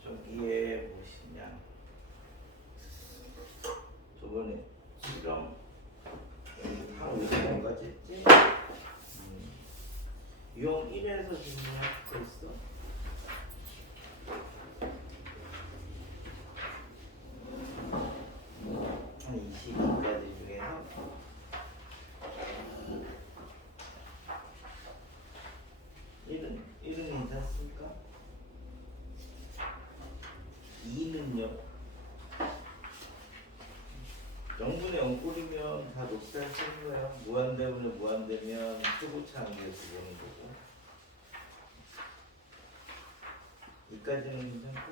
저기에 무엇이냐 저번에 수령 한 50원까지 했지? 유형 1에서 질문할 거 있어? 한 22까지 중에서 1은 괜찮습니까? 2는요? 0분의 0꼴이면 다 녹살 쓰는 거예요. 무한대분에 무한대면 표고차 한개에서 보는 거고. 2까지는 괜찮고.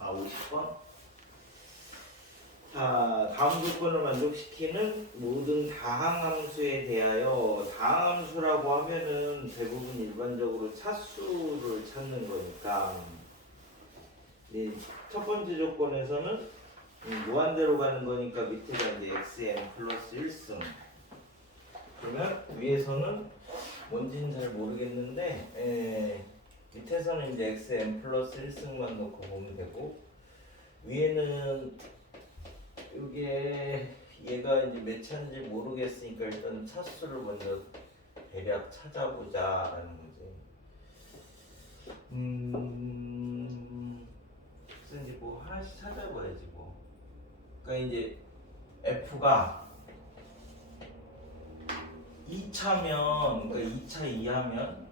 50번. 자, 다음 조건을 만족시키는 모든 다항함수에 대하여 다항함수라고 하면은 대부분 일반적으로 차수를 찾는 거니까 첫 번째 조건에서는 무한대로 가는 거니까 밑에가 이제 xn 플러스 1승. 그러면 위에서는 뭔지는 잘 모르겠는데 밑에서는 이제 xn 플러스 1승만 놓고 보면 되고 위에는 이게 얘가 이제 몇 차인지 모르겠으니까 일단 차수를 먼저 대략 찾아보자라는 거지. 그래서 이제 뭐 하나씩 찾아봐야지 뭐. 그러니까 이제 F가 2차면 그러니까 2차 이하면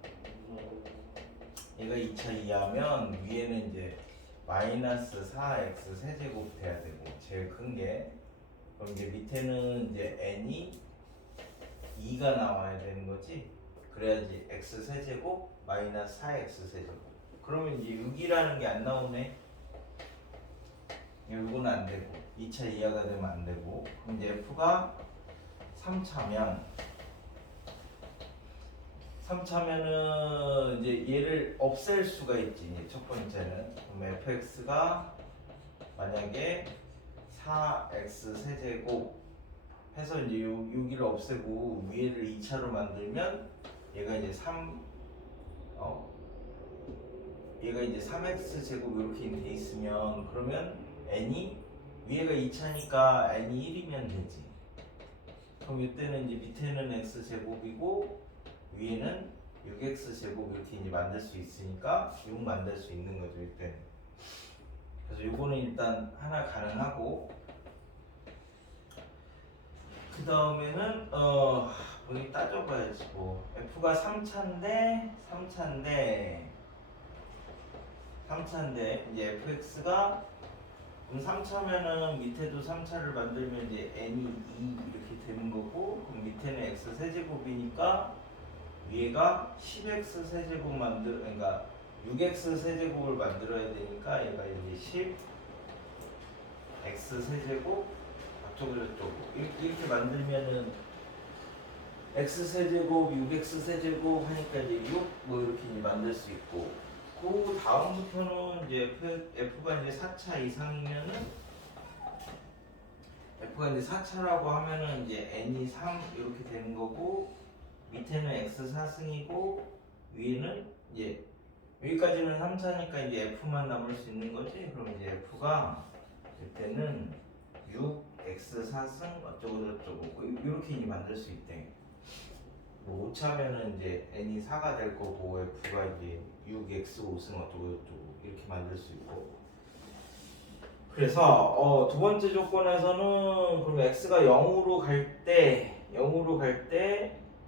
얘가 2차 이하면 위에는 이제 마이너스 4x 세제곱 돼야 되고 제일 큰 게 그럼 이제 밑에는 이제 n이 2가 나와야 되는 거지. 그래야지 x 세제곱 마이너스 4x 세제곱. 그러면 이제 6이라는 게 안 나오네. 이건 안 되고 2차 이하가 되면 안 되고 그럼 이제 f가 3차면은 이제 얘를 없앨 수가 있지. 이제 첫 번째는 그럼 fx가 만약에 4x 세제곱 해서 이제 6을 없애고 위에를 2차로 만들면 얘가 이제 얘가 이제 3x 제곱 이렇게 돼 있으면 그러면 n이 위에가 2차니까 n이 1이면 되지. 그럼 이때는 이제 밑에는 x 제곱이고 위에는 6x 제곱 이렇게 이제 만들 수 있으니까 6 만들 수 있는 거죠 이때는. 그래서 요거는 일단 하나 가능하고 그 다음에는 우리 따져봐야지 뭐. f가 3차인데 이제 fx가 그럼 3차면은 밑에도 3차를 만들면 이제 n이 2 이렇게 되는 거고 그럼 밑에는 x 세제곱이니까 위에가 10x 세제곱 그러니까 6x 세제곱을 만들어야 되니까 얘가 이제 10 x 세제곱 저쪽으로 이렇게 만들면은 x 세제곱 6x 세제곱 하니까 이제 6 뭐 이렇게 이제 만들 수 있고 그 다음부터는 이제 f가 이제 4차 이상이면은 f가 이제 4차라고 하면은 이제 n이 3 이렇게 되는 거고 밑에는 x 4승이고 위에는 이제 여기까지는 3차니까 이제 f만 남을 수 있는 거지. 그럼 이제 f가 이때는 6x 4승 어쩌고 저쩌고 이렇게 이제 만들 수 있대. 뭐 5차면은 이제 n이 4가 될 거고 f가 이제 6x 5승 어쩌고 저쩌고 이렇게 만들 수 있고. 그래서 두 번째 조건에서는 그럼 x가 0으로 갈 때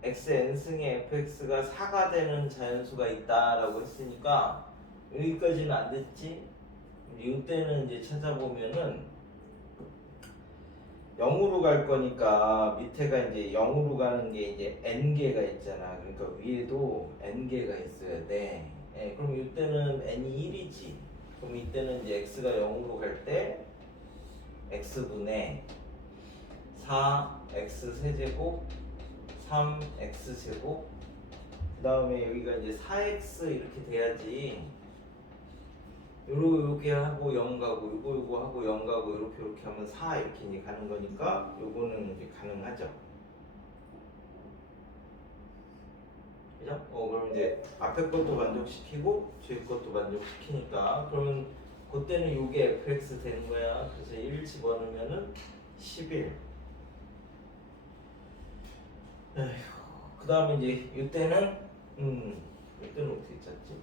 xn승의 fx가 4가 되는 자연수가 있다라고 했으니까 여기까지는 안 됐지. 이때는 이제 찾아보면은 0으로 갈 거니까 밑에가 이제 0으로 가는 게 이제 n개가 있잖아. 그러니까 위에도 n개가 있어야 돼. 그럼 이때는 n이 1이지. 그럼 이때는 이제 x가 0으로 갈 때 x분의 4x 세제곱 3x 제곱 그 다음에 여기가 이제 4x 이렇게 돼야지. 요렇게 하고 0 가고 요거 하고 0 가고 이렇게 하면 4 이렇게 이제 가는 거니까 요거는 이제 가능하죠. 그죠? 그럼 이제 앞에 것도 만족시키고 뒤에 것도 만족시키니까 그러면 그때는 요게 fx 되는 거야. 그래서 1 집어넣으면은 11. 그 다음에 이제 이때는 이때는 어떻게 짰지?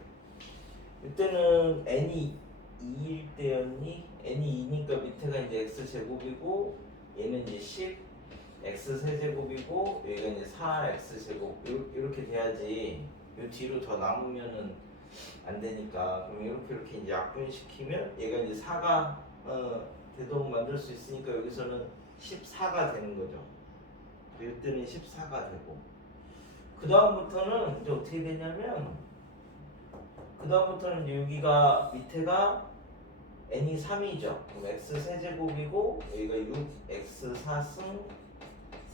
이때는 n이 2일 때였니? n이 2니까 밑에가 이제 x 제곱이고 얘는 이제 10 x 세제곱이고 여기가 이제 4x 제곱 이렇게 돼야지. 요 뒤로 더 남으면은 안 되니까 그럼 이렇게 이제 약분시키면 얘가 이제 4가 되도록 만들 수 있으니까 여기서는 14가 되는 거죠. 이때는 14가 되고 그 다음부터는 이제 어떻게 되냐면 그 다음부터는 이제 여기가 밑에가 n이 3이죠. 그럼 x 세제곱이고 여기가 6x 4승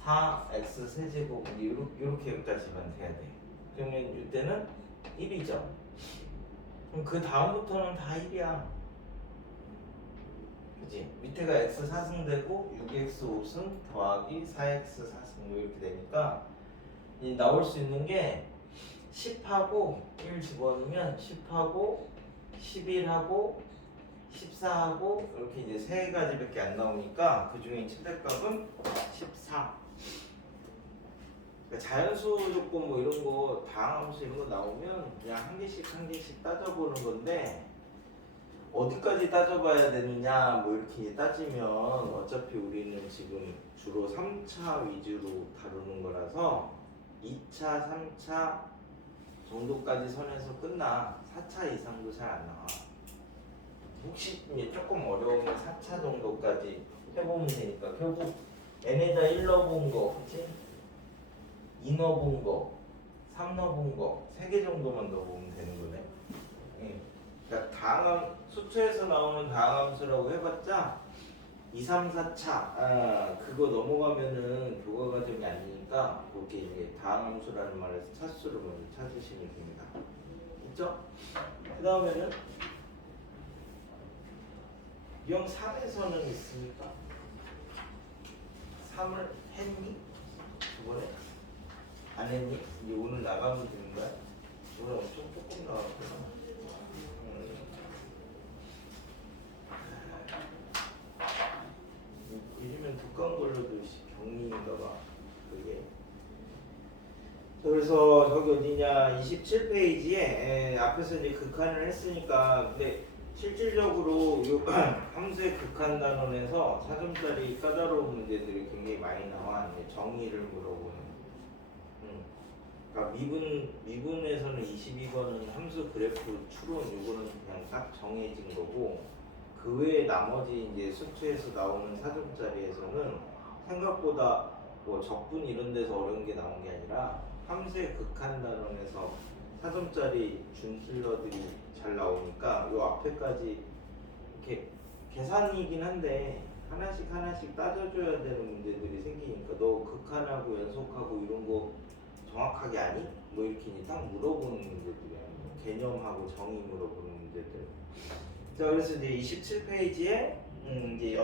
4x 세제곱 이렇게 여기까지만 돼야 돼. 그러면 이때는 1이죠. 그럼 그 다음부터는 다 1이야. 그치? 밑에가 x 4승 되고 6x 5승 더하기 4x 4승 뭐 이렇게 되니까 이 나올 수 있는 게 10하고 1 집어넣으면 10하고 11하고 14하고 이렇게 이제 세 가지밖에 안 나오니까 그 중에 최대값은 14. 그러니까 자연수 조건 뭐 이런 거 다항함수 이런 거 나오면 그냥 한 개씩 따져보는 건데 어디까지 따져봐야 되느냐 뭐 이렇게 따지면 어차피 우리는 지금 주로 3차 위주로 다루는 거라서 2차, 3차 정도까지 선에서 끝나. 4차 이상도 잘 안 나와. 혹시 이제 조금 어려우면 4차 정도까지 해보면 되니까 결국 n에다 1 넣어본 거, 그치? 2 넣어본 거, 3 넣어본 거, 3개 정도만 넣어보면 되는 거네. 그러니까 다항함, 수투에서 나오는 다항함수라고 해봤자 2, 3, 4차 그거 넘어가면은 교과 과정이 아니니까 그렇게 이제 다항함수라는 말에서 차수를 먼저 찾으시면 됩니다. 있죠? 그 다음에는 유형 3에서는 있습니까? 3을 했니? 저번에? 안 했니? 이제 오늘 나가면 되는 거야? 오늘 엄청 조금 나왔구나. 요즘엔 독감 걸려도 격리인가 봐. 그게. 그래서 저기 어디냐 27페이지에 앞에서 이제 극한을 했으니까 근데 실질적으로 요 함수의 극한 단원에서 4점짜리 까다로운 문제들이 굉장히 많이 나와. 이제 정의를 물어보는. 그러니까 미분에서는 22번은 함수 그래프 추론 요거는 그냥 딱 정해진 거고 그 외에 나머지 이제 수투에서 나오는 4점짜리에서는 생각보다 뭐 적분 이런 데서 어려운 게 나온 게 아니라 함수의 극한 단원에서 4점짜리 준킬러들이 잘 나오니까 요 앞에까지 이렇게 계산이긴 한데 하나씩 따져줘야 되는 문제들이 생기니까 너 극한하고 연속하고 이런 거 정확하게 아니? 뭐 이렇게 딱 물어보는 문제들이야. 개념하고 정의 물어보는 문제들. 자, 그래서 이제 27페이지에 이제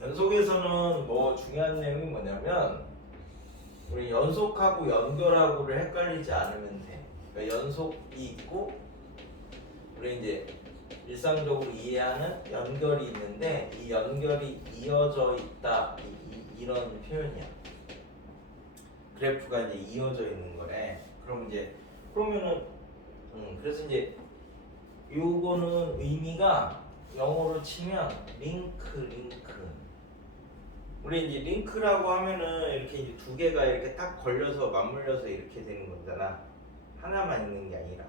연속에서는 뭐 중요한 내용이 뭐냐면 우리 연속하고 연결하고를 헷갈리지 않으면 돼. 그러니까 연속이 있고 우리 이제 일상적으로 이해하는 연결이 있는데 이 연결이 이어져 있다 이런 표현이야. 그래프가 이제 이어져 있는 거래. 그러면은 그래서 이제 요거는 의미가 영어로 치면 링크. 우리 이제 링크라고 하면은 이렇게 이제 두 개가 이렇게 딱 걸려서 맞물려서 이렇게 되는 거잖아. 하나만 있는 게 아니라.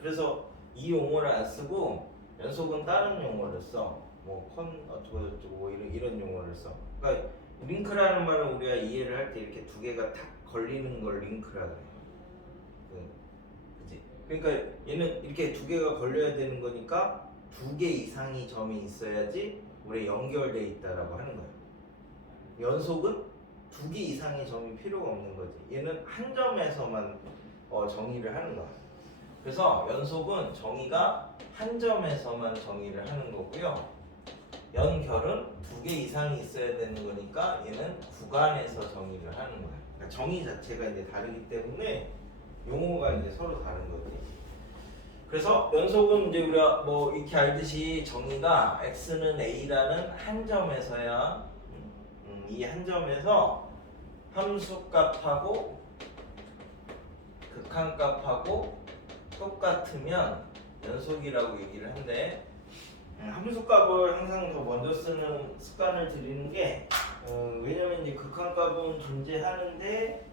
그래서 이 용어를 안 쓰고 연속은 다른 용어를 써. 뭐 어쩌고 뭐 이런 용어를 써. 그러니까 링크라는 말은 우리가 이해를 할 때 이렇게 두 개가 탁 걸리는 걸 링크라 그래. 그치? 그러니까 얘는 이렇게 두 개가 걸려야 되는 거니까 두 개 이상의 점이 있어야지 우리 연결돼 있다라고 하는 거야. 연속은 두 개 이상의 점이 필요가 없는 거지. 얘는 한 점에서만 정의를 하는 거야. 그래서 연속은 정의가 한 점에서만 정의를 하는 거고요. 연결은 두 개 이상이 있어야 되는 거니까 얘는 구간에서 정의를 하는 거야. 그러니까 정의 자체가 이제 다르기 때문에 용어가 이제 서로 다른 거지. 그래서 연속은 이제 우리가 뭐 이렇게 알듯이 정의가 x는 a라는 한 점에서야 이 한 점에서 함수값하고 극한값하고 똑같으면 연속이라고 얘기를 한대. 함수값을 항상 더 먼저 쓰는 습관을 들이는 게 왜냐면 이제 극한값은 존재하는데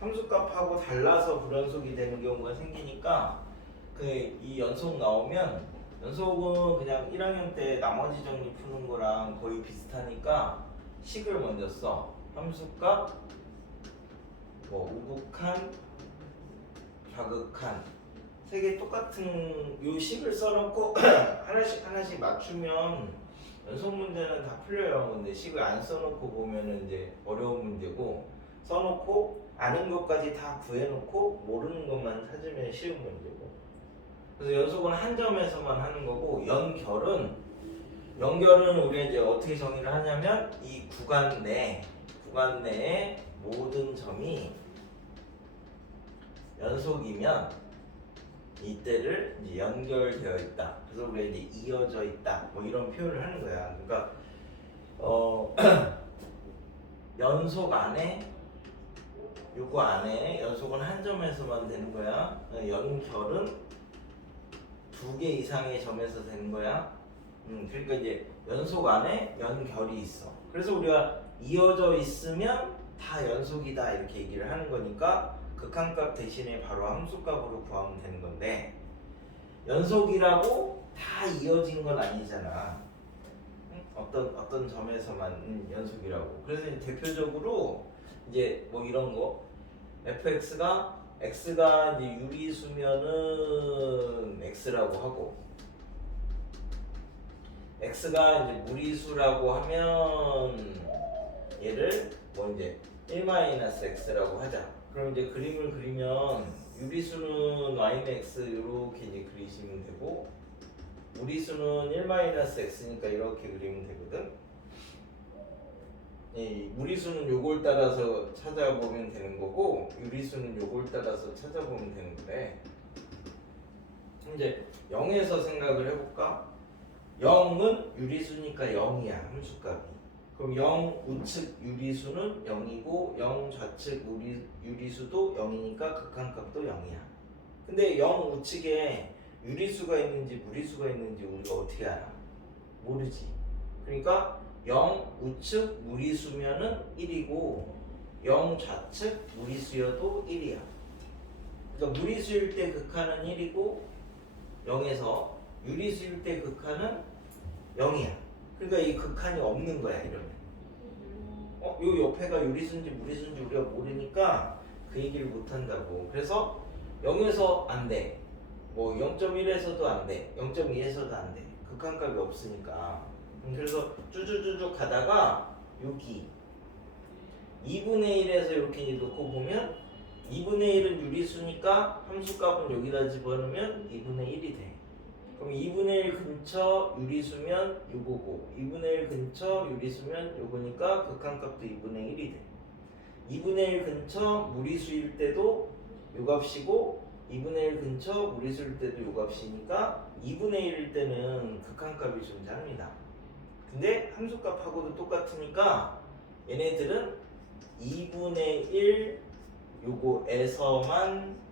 함수값하고 달라서 불연속이 되는 경우가 생기니까 이 연속 나오면 연속은 그냥 1학년 때 나머지 정리 푸는 거랑 거의 비슷하니까 식을 먼저 써. 함수값, 뭐 우극한, 좌극한 세 개 똑같은 요 식을 써놓고 하나씩 맞추면 연속 문제는 다 풀려요. 근데 식을 안 써놓고 보면은 이제 어려운 문제고 써놓고 아는 것까지 다 구해놓고 모르는 것만 찾으면 쉬운 문제고. 그래서 연속은 한 점에서만 하는 거고 연결은 우리가 이제 어떻게 정의를 하냐면 이 구간 내에 모든 점이 연속이면 이때를 이제 연결되어 있다. 그래서 우리가 이제 이어져 있다. 뭐 이런 표현을 하는 거야. 그러니까 연속 안에 요거 안에 연속은 한 점에서만 되는 거야. 연결은 두 개 이상의 점에서 되는 거야. 그러니까 이제 연속 안에 연결이 있어. 그래서 우리가 이어져 있으면 다 연속이다 이렇게 얘기를 하는 거니까 극한값 대신에 바로 함수값으로 구하면 되는 건데 연속이라고 다 이어진 건 아니잖아. 어떤 점에서만 연속이라고. 그래서 이제 대표적으로 이제 뭐 이런 거 fx가 x가 이제 유리수면은 x라고 하고 x가 이제 무리수라고 하면 얘를 뭐 이제 1-x라고 하자. 그럼 이제 그림을 그리면 유리수는 yx 이렇게 이제 그리시면 되고 무리수는 1-x니까 이렇게 그리면 되거든. 이 무리수는 요걸 따라서 찾아보면 되는 거고 유리수는 요걸 따라서 찾아보면 되는 거래. 이제 0에서 생각을 해볼까? 0은 유리수니까 0이야 함수값이. 그럼 0 우측 유리수는 0이고 0 좌측 유리수도 0이니까 극한값도 0이야. 근데 0 우측에 유리수가 있는지 무리수가 있는지 우리가 어떻게 알아? 모르지. 그러니까 0 우측 무리수면은 1이고 0 좌측 무리수여도 1이야. 그러니까 무리수일 때 극한은 1이고 0에서 유리수일 때 극한은 0이야. 그러니까 이 극한이 없는 거야 이러면. 요 옆에가 유리수인지 무리수인지 우리가 모르니까 그 얘기를 못 한다고. 그래서 0에서 안 돼. 뭐 0.1에서도 안 돼. 0.2에서도 안 돼. 극한값이 없으니까. 그래서 쭈쭈쭈쭈 가다가 여기 2분의 1에서 이렇게 놓고 보면 2분의 1은 유리수니까 함수값은 여기다 집어넣으면 2분의 1이 돼. 그럼 2분의 1 근처 유리수면 요거고 2분의 1 근처 유리수면 요거니까 극한값도 2분의 1이 돼. 2분의 1 근처 무리수일 때도 요 값이고 2분의 1 근처 무리수일 때도 요 값이니까 2분의 1일 때는 극한값이 존재합니다. 근데 함수값하고도 똑같으니까 얘네들은 2분의 1 요거에서만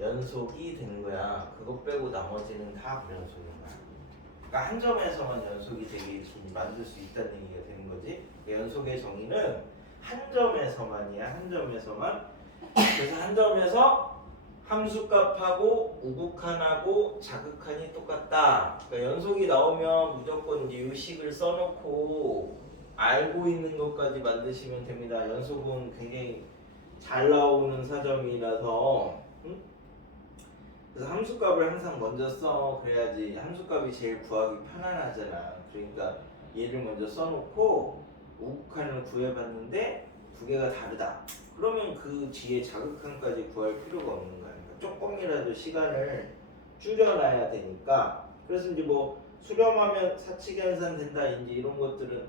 연속이 되는 거야. 그거 빼고 나머지는 다 불연속인 거야. 그러니까 한 점에서만 연속이 되게 만들 수 있다는 얘기가 되는 거지. 그러니까 연속의 정의는 한 점에서만이야. 한 점에서만. 그래서 한 점에서 함수값하고 우극한하고 자극한이 똑같다. 그러니까 연속이 나오면 무조건 이제 요식을 써놓고 알고 있는 것까지 만드시면 됩니다. 연속은 굉장히 잘 나오는 사점이라서. 그래서 함수값을 항상 먼저 써. 그래야지 함수값이 제일 구하기 편안하잖아. 그러니까 얘를 먼저 써놓고 우극한을 구해봤는데 두 개가 다르다. 그러면 그 뒤에 자극한까지 구할 필요가 없는 거야. 그러니까 조금이라도 시간을 줄여놔야 되니까. 그래서 이제 뭐 수렴하면 사칙연산 된다 이제 이런 것들은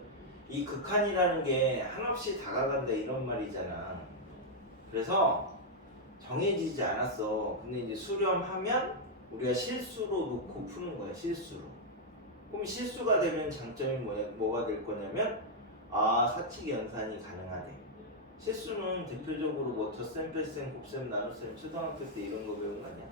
이 극한이라는 게 한없이 다가간다 이런 말이잖아. 그래서 정해지지 않았어. 근데 이제 수렴하면 우리가 실수로 놓고 푸는 거야. 실수로. 그럼 실수가 되면 장점이 뭐가 될 거냐면 사칙 연산이 가능하대. 실수는 대표적으로 뭐 덧셈, 뺄셈, 곱셈, 나눗셈 초등학교 때 이런 거 배운 거 아니야.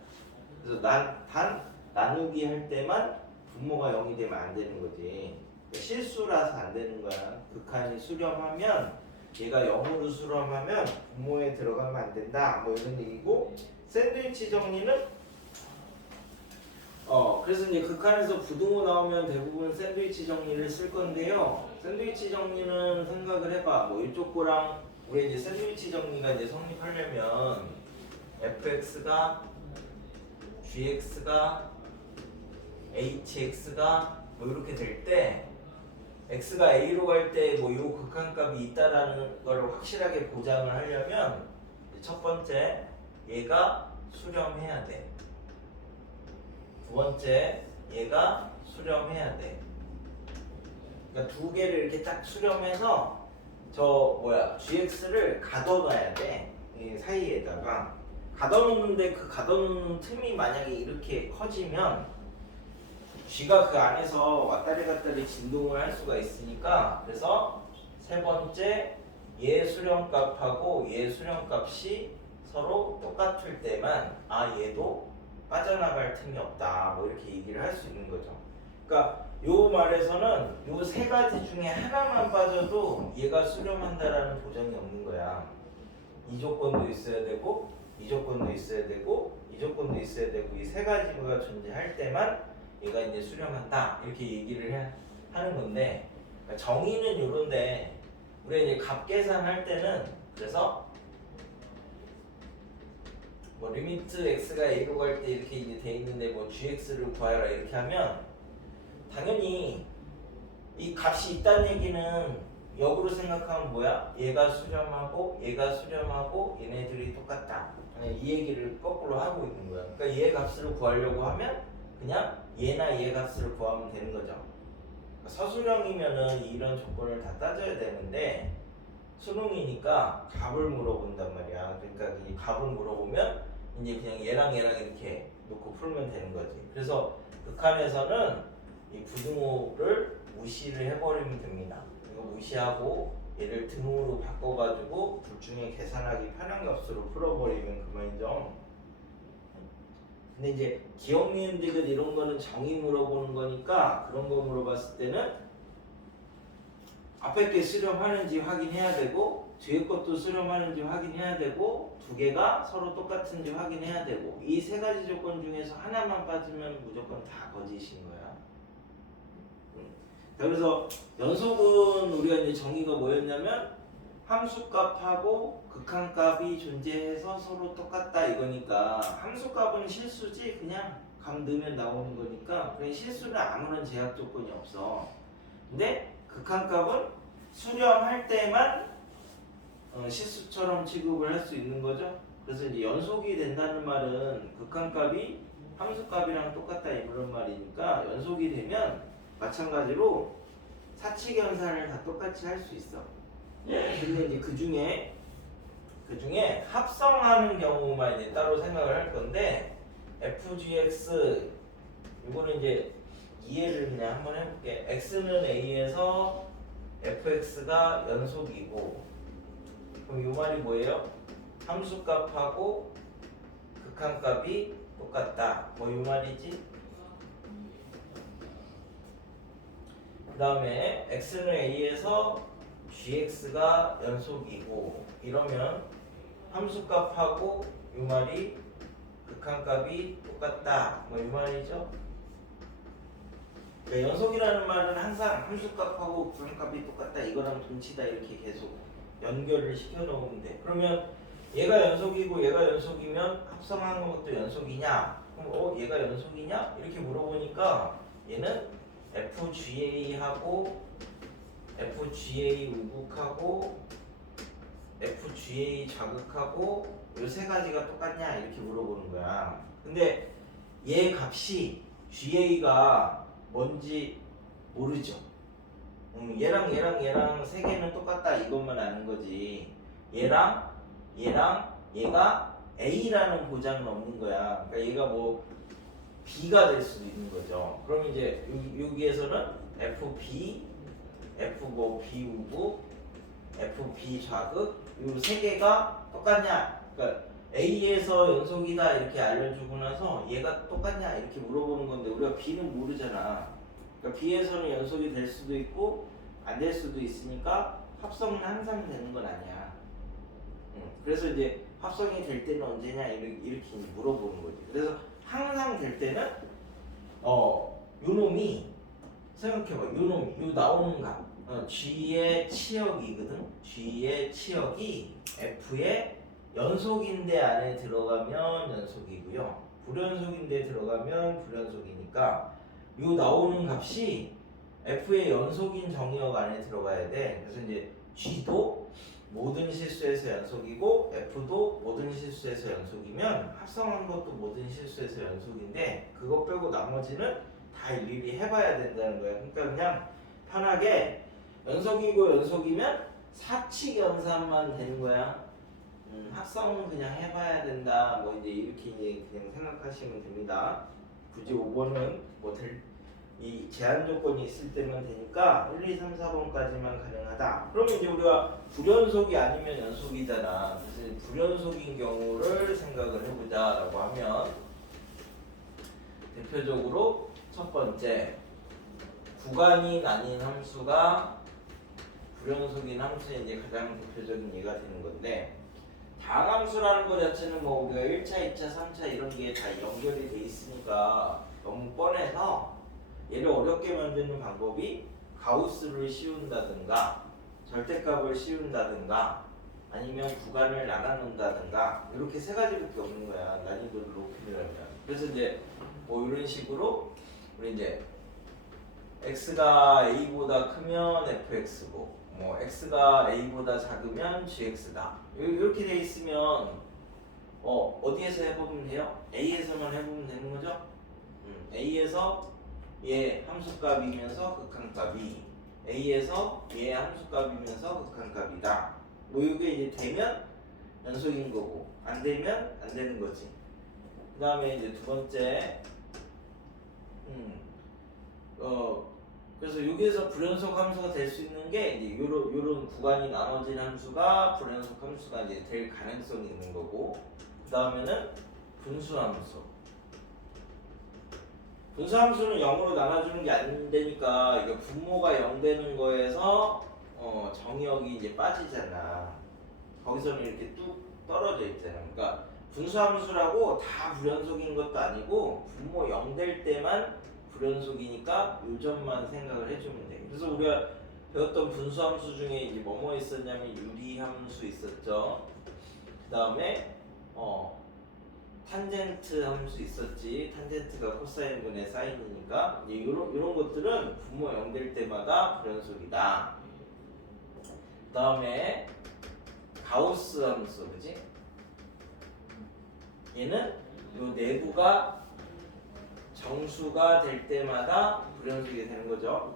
그래서 단 나누기 할 때만 분모가 0이 되면 안 되는 거지. 그러니까 실수라서 안 되는 거야. 극한이 수렴하면 얘가 0으로 수렴하면 분모에 들어가면 안 된다. 뭐 이런 얘기고 샌드위치 정리는 그래서 이제 극한에서 부등호 나오면 대부분 샌드위치 정리를 쓸 건데요. 샌드위치 정리는 생각을 해봐. 뭐 이쪽 거랑 우리 이제 샌드위치 정리가 이제 성립하려면 fx가 gx가 hx가 뭐 이렇게 될 때 x가 a로 갈 때 뭐 요 극한값이 있다라는 걸 확실하게 보장을 하려면 첫 번째 얘가 수렴해야 돼. 두 번째 얘가 수렴해야 돼. 그러니까 두 개를 이렇게 딱 수렴해서 gx를 가둬놔야 돼. 이 사이에다가 가둬놓는데 그 가둬놓는 틈이 만약에 이렇게 커지면 g가 그 안에서 왔다리 갔다리 진동을 할 수가 있으니까 그래서 세 번째 얘 수렴값하고 얘 수렴값이 서로 똑같을 때만 얘도 빠져나갈 틈이 없다 뭐 이렇게 얘기를 할 수 있는 거죠. 그러니까 요 말에서는 요 세 가지 중에 하나만 빠져도 얘가 수렴한다라는 보장이 없는 거야. 이 조건도 있어야 되고 이 조건도 있어야 되고 이 조건도 있어야 되고 이 세 가지가 존재할 때만 얘가 이제 수렴한다 이렇게 얘기를 하는 건데 그러니까 정의는 요런데 우리가 이제 값 계산할 때는 그래서 뭐 리미트 x가 a로 갈 때 이렇게 이제 돼 있는데 뭐 gx를 구하라 이렇게 하면 당연히 이 값이 있다는 얘기는 역으로 생각하면 뭐야? 얘가 수렴하고 얘가 수렴하고 얘네들이 똑같다. 이 얘기를 거꾸로 하고 있는 거야. 그러니까 얘 값을 구하려고 하면 그냥 얘나 얘 값을 구하면 되는 거죠. 그러니까 서술형이면은 이런 조건을 다 따져야 되는데 수능이니까 값을 물어본단 말이야. 그러니까 이 값을 물어보면 이제 그냥 얘랑 이렇게 놓고 풀면 되는 거지. 그래서 극한에서는 이 부등호를 무시를 해버리면 됩니다. 이거 무시하고 얘를 등호로 바꿔가지고 둘 중에 계산하기 편한 값으로 풀어버리면 그만이죠. 근데 이제 기억, 니은, 디귿 이런 거는 정의 물어보는 거니까 그런 거 물어봤을 때는 앞에 게 수렴하는지 확인해야 되고 뒤에 것도 수렴하는지 확인해야 되고 두 개가 서로 똑같은지 확인해야 되고 이 세 가지 조건 중에서 하나만 빠지면 무조건 다 거짓인 거야. 그래서 연속은 우리가 이제 정의가 뭐였냐면 함수값하고 극한값이 존재해서 서로 똑같다 이거니까 함수값은 실수지 그냥 값 넣으면 나오는 거니까 그냥 실수는 아무런 제약 조건이 없어. 근데 극한값은 수렴할 때만 실수처럼 취급을 할 수 있는 거죠. 그래서 이제 연속이 된다는 말은 극한값이 함수값이랑 똑같다 이런 말이니까 연속이 되면 마찬가지로 사칙 연산을 다 똑같이 할 수 있어. 근데 이제 그 중에 합성하는 경우만 이제 따로 생각을 할 건데 fgx 이거는 이제 이해를 그냥 한번 해볼게. x는 a에서 fx가 연속이고 그럼 이 말이 뭐예요? 함수값하고 극한값이 똑같다. 뭐 이 말이지? 그 다음에 x는 a에서 gx가 연속이고 이러면 함수값하고 이 말이 극한값이 똑같다. 뭐 이 말이죠? 그러니까 연속이라는 말은 항상 함수값하고 극한값이 똑같다. 이거랑 동치다 이렇게 계속 연결을 시켜 놓으면 돼. 그러면 얘가 연속이고 얘가 연속이면 합성한 것도 연속이냐? 그럼 얘가 연속이냐? 이렇게 물어보니까 얘는 FGA하고 FGA 우극하고 FGA 좌극하고 이 세 가지가 똑같냐 이렇게 물어보는 거야. 근데 얘 값이 GA가 뭔지 모르죠. 얘랑 세 개는 똑같다 이것만 아는 거지. 얘랑 얘랑 얘가 A라는 보장은 없는 거야. 그러니까 얘가 뭐 B가 될 수도 있는 거죠. 그럼 이제 여기에서는 FB, F 뭐 B 우부, FB 좌극 이 세 개가 똑같냐? 그러니까 A에서 연속이다 이렇게 알려주고 나서 얘가 똑같냐 이렇게 물어보는 건데 우리가 B는 모르잖아. 그러니까 B에서는 연속이 될 수도 있고 안 될 수도 있으니까 합성은 항상 되는 건 아니야. 그래서 이제 합성이 될 때는 언제냐 이렇게 물어보는 거지. 그래서 항상 될 때는 요 놈이 생각해봐. 요 놈이 요 나오는 값 G의 치역이거든. G의 치역이 F의 연속인데 안에 들어가면 연속이고요. 불연속인데 들어가면 불연속이니까 요 나오는 값이 F의 연속인 정의역 안에 들어가야 돼. 그래서 이제 G도 모든 실수에서 연속이고 F도 모든 실수에서 연속이면 합성한 것도 모든 실수에서 연속인데 그거 빼고 나머지는 다 일일이 해봐야 된다는 거야. 그러니까 그냥 편하게 연속이고 연속이면 사칙 연산만 되는 거야. 합성은 그냥 해봐야 된다. 뭐 이제 이렇게 이제 그냥 생각하시면 됩니다. 굳이 5번은 뭐 이 제한 조건이 있을 때만 되니까 1, 2, 3, 4번까지만 가능하다. 그러면 이제 우리가 불연속이 아니면 연속이잖아. 그래서 불연속인 경우를 생각을 해보자라고 하면 대표적으로 첫 번째 구간이 나뉜 함수가 불연속인 함수의 이제 가장 대표적인 예가 되는 건데 다항함수라는 것 자체는 뭐 우리가 1차, 2차, 3차 이런 게 다 연결이 돼 있으니까 너무 뻔해서 얘를 어렵게 만드는 방법이 가우스를 씌운다든가 절대값을 씌운다든가 아니면 구간을 나눠놓는다든가 이렇게 세 가지밖에 없는 거야. 난이도를 높이려면. 그래서 이제 뭐 이런 식으로 우리 이제 x가 a보다 크면 fx고 뭐 x가 a보다 작으면 gx다. 이렇게 돼 있으면 어디에서 해보면 돼요? a에서만 해보면 되는 거죠? a에서 얘 함수값이면서 극한값이 a에서 얘 함수값이면서 극한값이다. 뭐 이게 이제 되면 연속인 거고 안 되면 안 되는 거지. 그 다음에 이제 두 번째 그래서 여기에서 불연속 함수가 될 수 있는 게 이제 요런 구간이 나눠진 함수가 불연속 함수가 이제 될 가능성이 있는 거고 그 다음에는 분수 함수. 분수 함수는 0으로 나눠주는 게 안 되니까 이거 분모가 0 되는 거에서 정의역이 이제 빠지잖아. 거기서는 이렇게 뚝 떨어져 있잖아. 그러니까 분수 함수라고 다 불연속인 것도 아니고 분모 0 될 때만 불연속이니까 요 점만 생각을 해주면 돼. 그래서 우리가 배웠던 분수 함수 중에 이제 뭐뭐 있었냐면 유리 함수 있었죠. 그 다음에 탄젠트 함수 있었지. 탄젠트가 코사인분의 사인이니까 이런 것들은 분모 0 될 때마다 불연속이다. 그 다음에 가우스 함수, 그지? 얘는 요 내부가 정수가 될 때마다 불연속이 되는 거죠.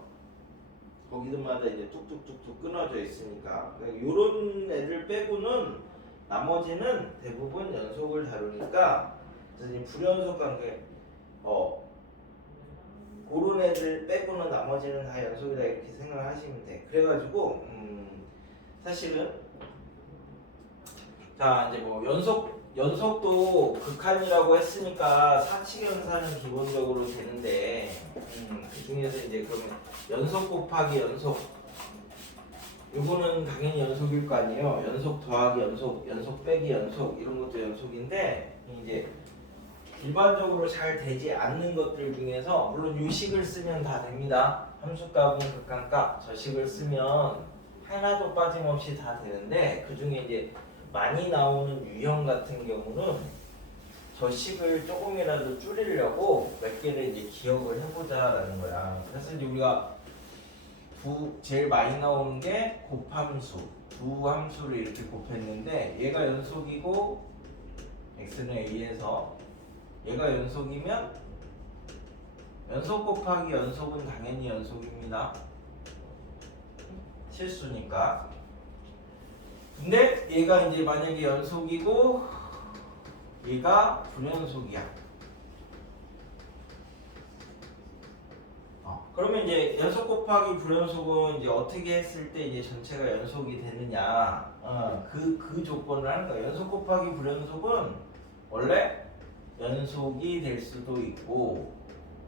거기들마다 이제 뚝뚝뚝뚝 끊어져 있으니까. 요런 애들 빼고는 나머지는 대부분 연속을 다루니까 그래서 이제 불연속 관계 그런 애들 빼고는 나머지는 다 연속이다 이렇게 생각하시면 돼. 그래가지고 사실은 자 이제 뭐 연속도 극한이라고 했으니까 사칙연산은 기본적으로 되는데 그 중에서 이제 그러면 연속 곱하기 연속 요거는 당연히 연속일 거 아니에요. 연속 더하기 연속, 연속 빼기 연속 이런 것도 연속인데 이제 일반적으로 잘 되지 않는 것들 중에서 물론 유식을 쓰면 다 됩니다. 함수값은 극한값, 저식을 쓰면 하나도 빠짐없이 다 되는데 그 중에 이제 많이 나오는 유형 같은 경우는 저식을 조금이라도 줄이려고 몇 개를 이제 기억을 해보자라는 거야. 그래서 이제 우리가 제일 많이 나오는 게 곱함수. 두 함수를 이렇게 곱했는데 얘가 연속이고 x는 a에서 얘가 연속이면 연속 곱하기 연속은 당연히 연속입니다. 실수니까. 그 근데 얘가 이제 만약에 연속이고 얘가 불연속이야. 그러면 이제 연속 곱하기 불연속은 이제 어떻게 했을 때 이제 전체가 연속이 되느냐, 그 조건을 하는 거야. 연속 곱하기 불연속은 원래 연속이 될 수도 있고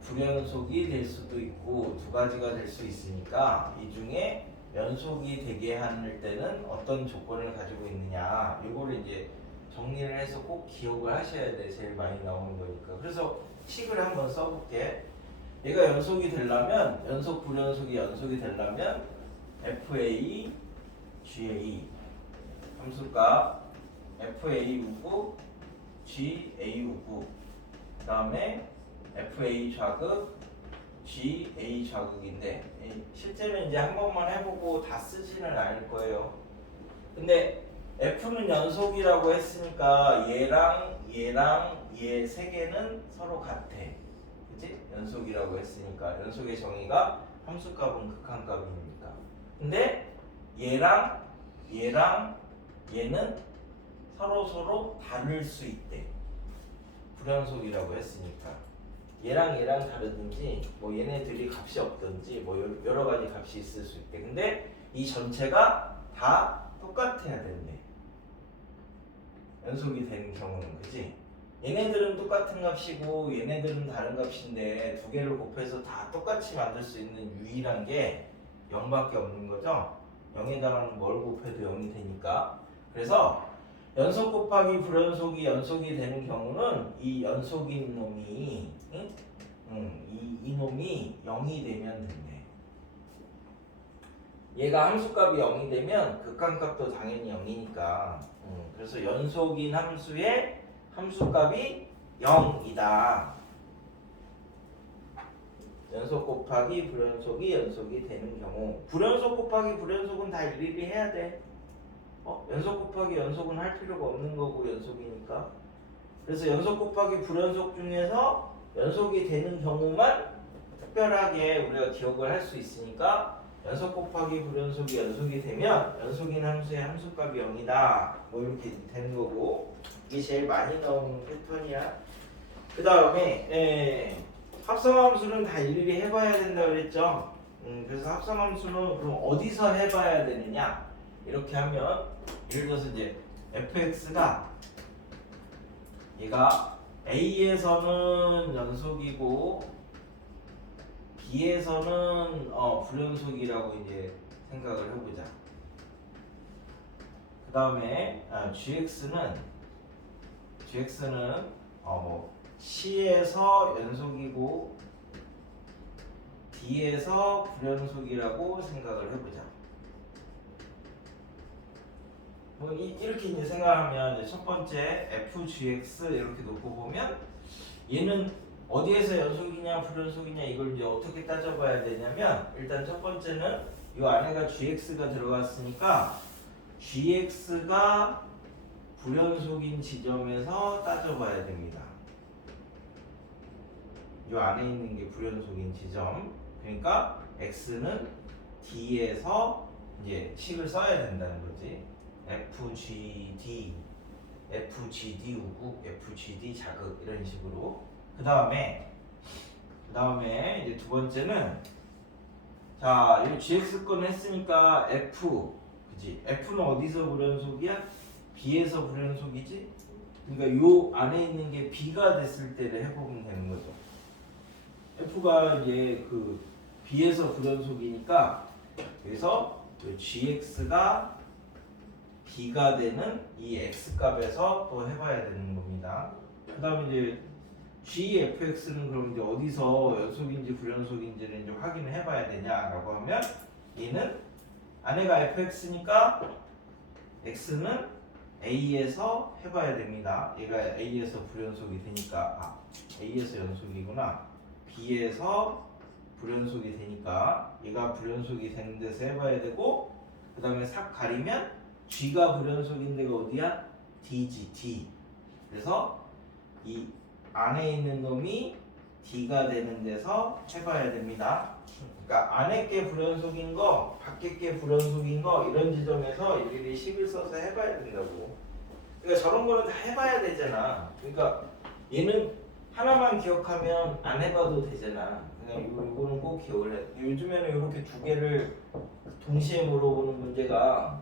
불연속이 될 수도 있고 두 가지가 될 수 있으니까 이 중에 연속이 되게 할 때는 어떤 조건을 가지고 있느냐, 이거를 이제 정리를 해서 꼭 기억을 하셔야 돼. 제일 많이 나오는 거니까. 그래서 식을 한번 써볼게. 얘가 연속이 되려면, 연속 불연속이 연속이 되려면 FA, GA 함수값 FA 우구, GA 우구, 그 다음에 FA 좌극, GA 좌극인데 실제는 이제 한 번만 해보고 다 쓰지는 않을 거예요. 근데 F는 연속이라고 했으니까 얘랑 얘 세 개는 서로 같아. 그치? 연속이라고 했으니까 연속의 정의가 함수값은 극한값이니까. 근데 얘랑 얘는 서로 다를 수 있대. 불연속이라고 했으니까. 얘랑 다르든지 뭐 얘네들이 값이 없든지 뭐 여러 가지 값이 있을 수 있대. 근데 이 전체가 다 똑같아야 된대. 연속이 되는 경우는. 그치? 얘네들은 똑같은 값이고 얘네들은 다른 값인데 두 개를 곱해서 다 똑같이 만들 수 있는 유일한 게 0밖에 없는 거죠. 0에다가 뭘 곱해도 0이 되니까. 그래서 연속 곱하기 불연속이 연속이 되는 경우는 이 연속인 놈이 이 놈이 0이 되면 된대. 얘가 함수값이 0이 되면 극한값도 당연히 0이니까. 그래서 연속인 함수의 함수값이 0이다. 연속 곱하기 불연속이 연속이 되는 경우. 불연속 곱하기 불연속은 다 일일이 해야 돼. 연속 곱하기 연속은 할 필요가 없는 거고 연속이니까. 그래서 연속 곱하기 불연속 중에서 연속이 되는 경우만 특별하게 우리가 기억을 할 수 있으니까 연속 곱하기 불연속이 연속이 되면 연속인 함수의 함수값이 0이다. 뭐 이렇게 되는 거고. 이게 제일 많이 나오는 패턴이야. 그 다음에 합성함수는 다 일일이 해봐야 된다 그랬죠. 그래서 합성함수는 그럼 어디서 해봐야 되느냐? 이렇게 하면 예를 들어서 이제 fx가 얘가 a에서는 연속이고 b에서는 불연속이라고 이제 생각을 해보자. 그 다음에 gx는 C에서 연속이고 D에서 불연속이라고 생각을 해보자. 뭐 이렇게 이제 생각하면 이제 첫 번째 FGX 이렇게 놓고 보면 얘는 어디에서 연속이냐 불연속이냐 이걸 이제 어떻게 따져봐야 되냐면 일단 첫 번째는 이 안에가 GX가 들어갔으니까 GX가 불연속인 지점에서 따져봐야 됩니다. 이 안에 있는 게 불연속인 지점. 그러니까 X는 D에서 이제 식을 써야 된다는 거지. FGD 우구, FGD 자극 이런 식으로. 그 다음에 이제 두 번째는 자, 이 GX 건 했으니까 F, 그지? F는 어디서 불연속이야? B에서 불연속이지? 그러니까 요 안에 있는 게 B가 됐을 때를 해보면 되는 거죠. F가 이제 그 B에서 불연속이니까 여기서 GX가 B가 되는 이 X 값에서 또 해봐야 되는 겁니다. 그 다음에 이제 GFX는 그럼 이제 어디서 연속인지 불연속인지를 이제 확인을 해봐야 되냐라고 하면 얘는 안에가 FX니까 X는 A에서 해봐야 됩니다. 얘가 A에서 불연속이 되니까 A에서 연속이구나. B에서 불연속이 되니까 얘가 불연속이 되는 데서 해봐야 되고 그 다음에 싹 가리면 G가 불연속인 데가 어디야? D지, D. 그래서 이 안에 있는 놈이 D가 되는 데서 해봐야 됩니다. 그러니까 안에 게 불연속인 거, 밖에 게 불연속인 거 이런 지점에서 일일이 식을 써서 해봐야 된다고. 그러니까 저런 거는 다 해봐야 되잖아. 그러니까 얘는 하나만 기억하면 안 해봐도 되잖아. 그냥 이거는 꼭 기억을 해. 요즘에는 이렇게 두 개를 동시에 물어보는 문제가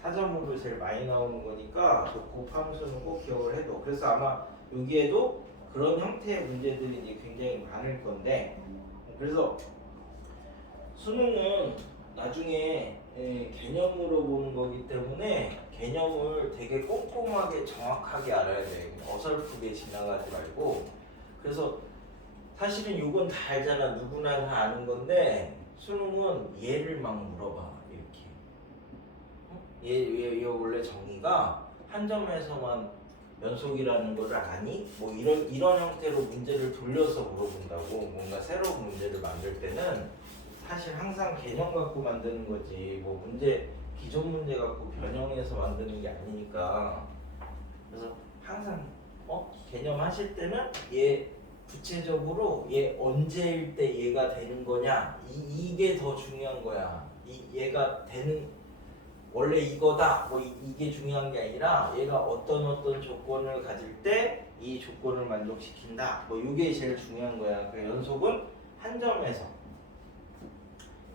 사점으로 제일 많이 나오는 거니까 곱함수는 꼭 기억을 해도. 그래서 아마 여기에도 그런 형태의 문제들이 이제 굉장히 많을 건데, 그래서 수능은 나중에 개념으로 보는 거기 때문에 개념을 되게 꼼꼼하게 정확하게 알아야 돼. 어설프게 지나가지 말고. 그래서 사실은 이건 다 알잖아. 누구나 다 아는 건데 수능은 얘를 막 물어봐. 이렇게. 얘 원래 정의가 한 점에서만 연속이라는 거를 아니? 뭐 이런 형태로 문제를 돌려서 물어본다고. 뭔가 새로운 문제를 만들 때는 사실 항상 개념 갖고 만드는 거지. 뭐 문제 기존 문제 갖고 변형해서 만드는 게 아니니까. 그래서 항상 개념 하실 때는 얘 구체적으로 얘 언제일 때 얘가 되는 거냐 이게 더 중요한 거야. 얘가 되는 원래 이거다 뭐 이게 중요한 게 아니라 얘가 어떤 조건을 가질 때 이 조건을 만족시킨다 뭐 이게 제일 중요한 거야. 그러니까 연속은 한 점에서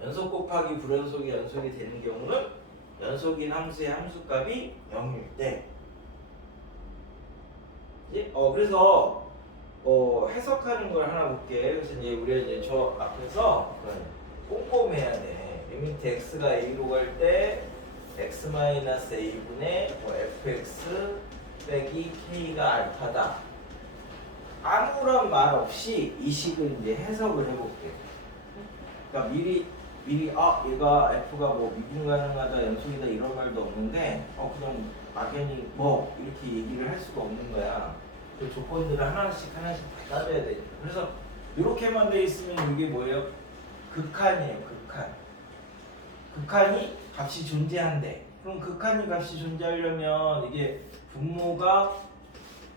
연속 곱하기 불연속이 연속이 되는 경우는 연속인 함수의 함수값이 0일 때. 그래서 해석하는 걸 하나 볼게. 그래서 이제 우리가 이제 저 앞에서 꼼꼼해야 돼. 리미트 x가 a로 갈 때 x-a분의 fx 빼기 k가 알파다. 아무런 말 없이 이 식을 이제 해석을 해볼게. 그러니까 미리 얘가 f가 뭐 미분 가능하다 연속이다 이런 말도 없는데 그냥 막연히 뭐 이렇게 얘기를 할 수가 없는 거야. 그 조건들을 하나씩 다 따져야 되니까. 그래서 이렇게만 돼 있으면 이게 뭐예요? 극한이에요. 극한이 값이 존재한대. 그럼 극한이 값이 존재하려면 이게 분모가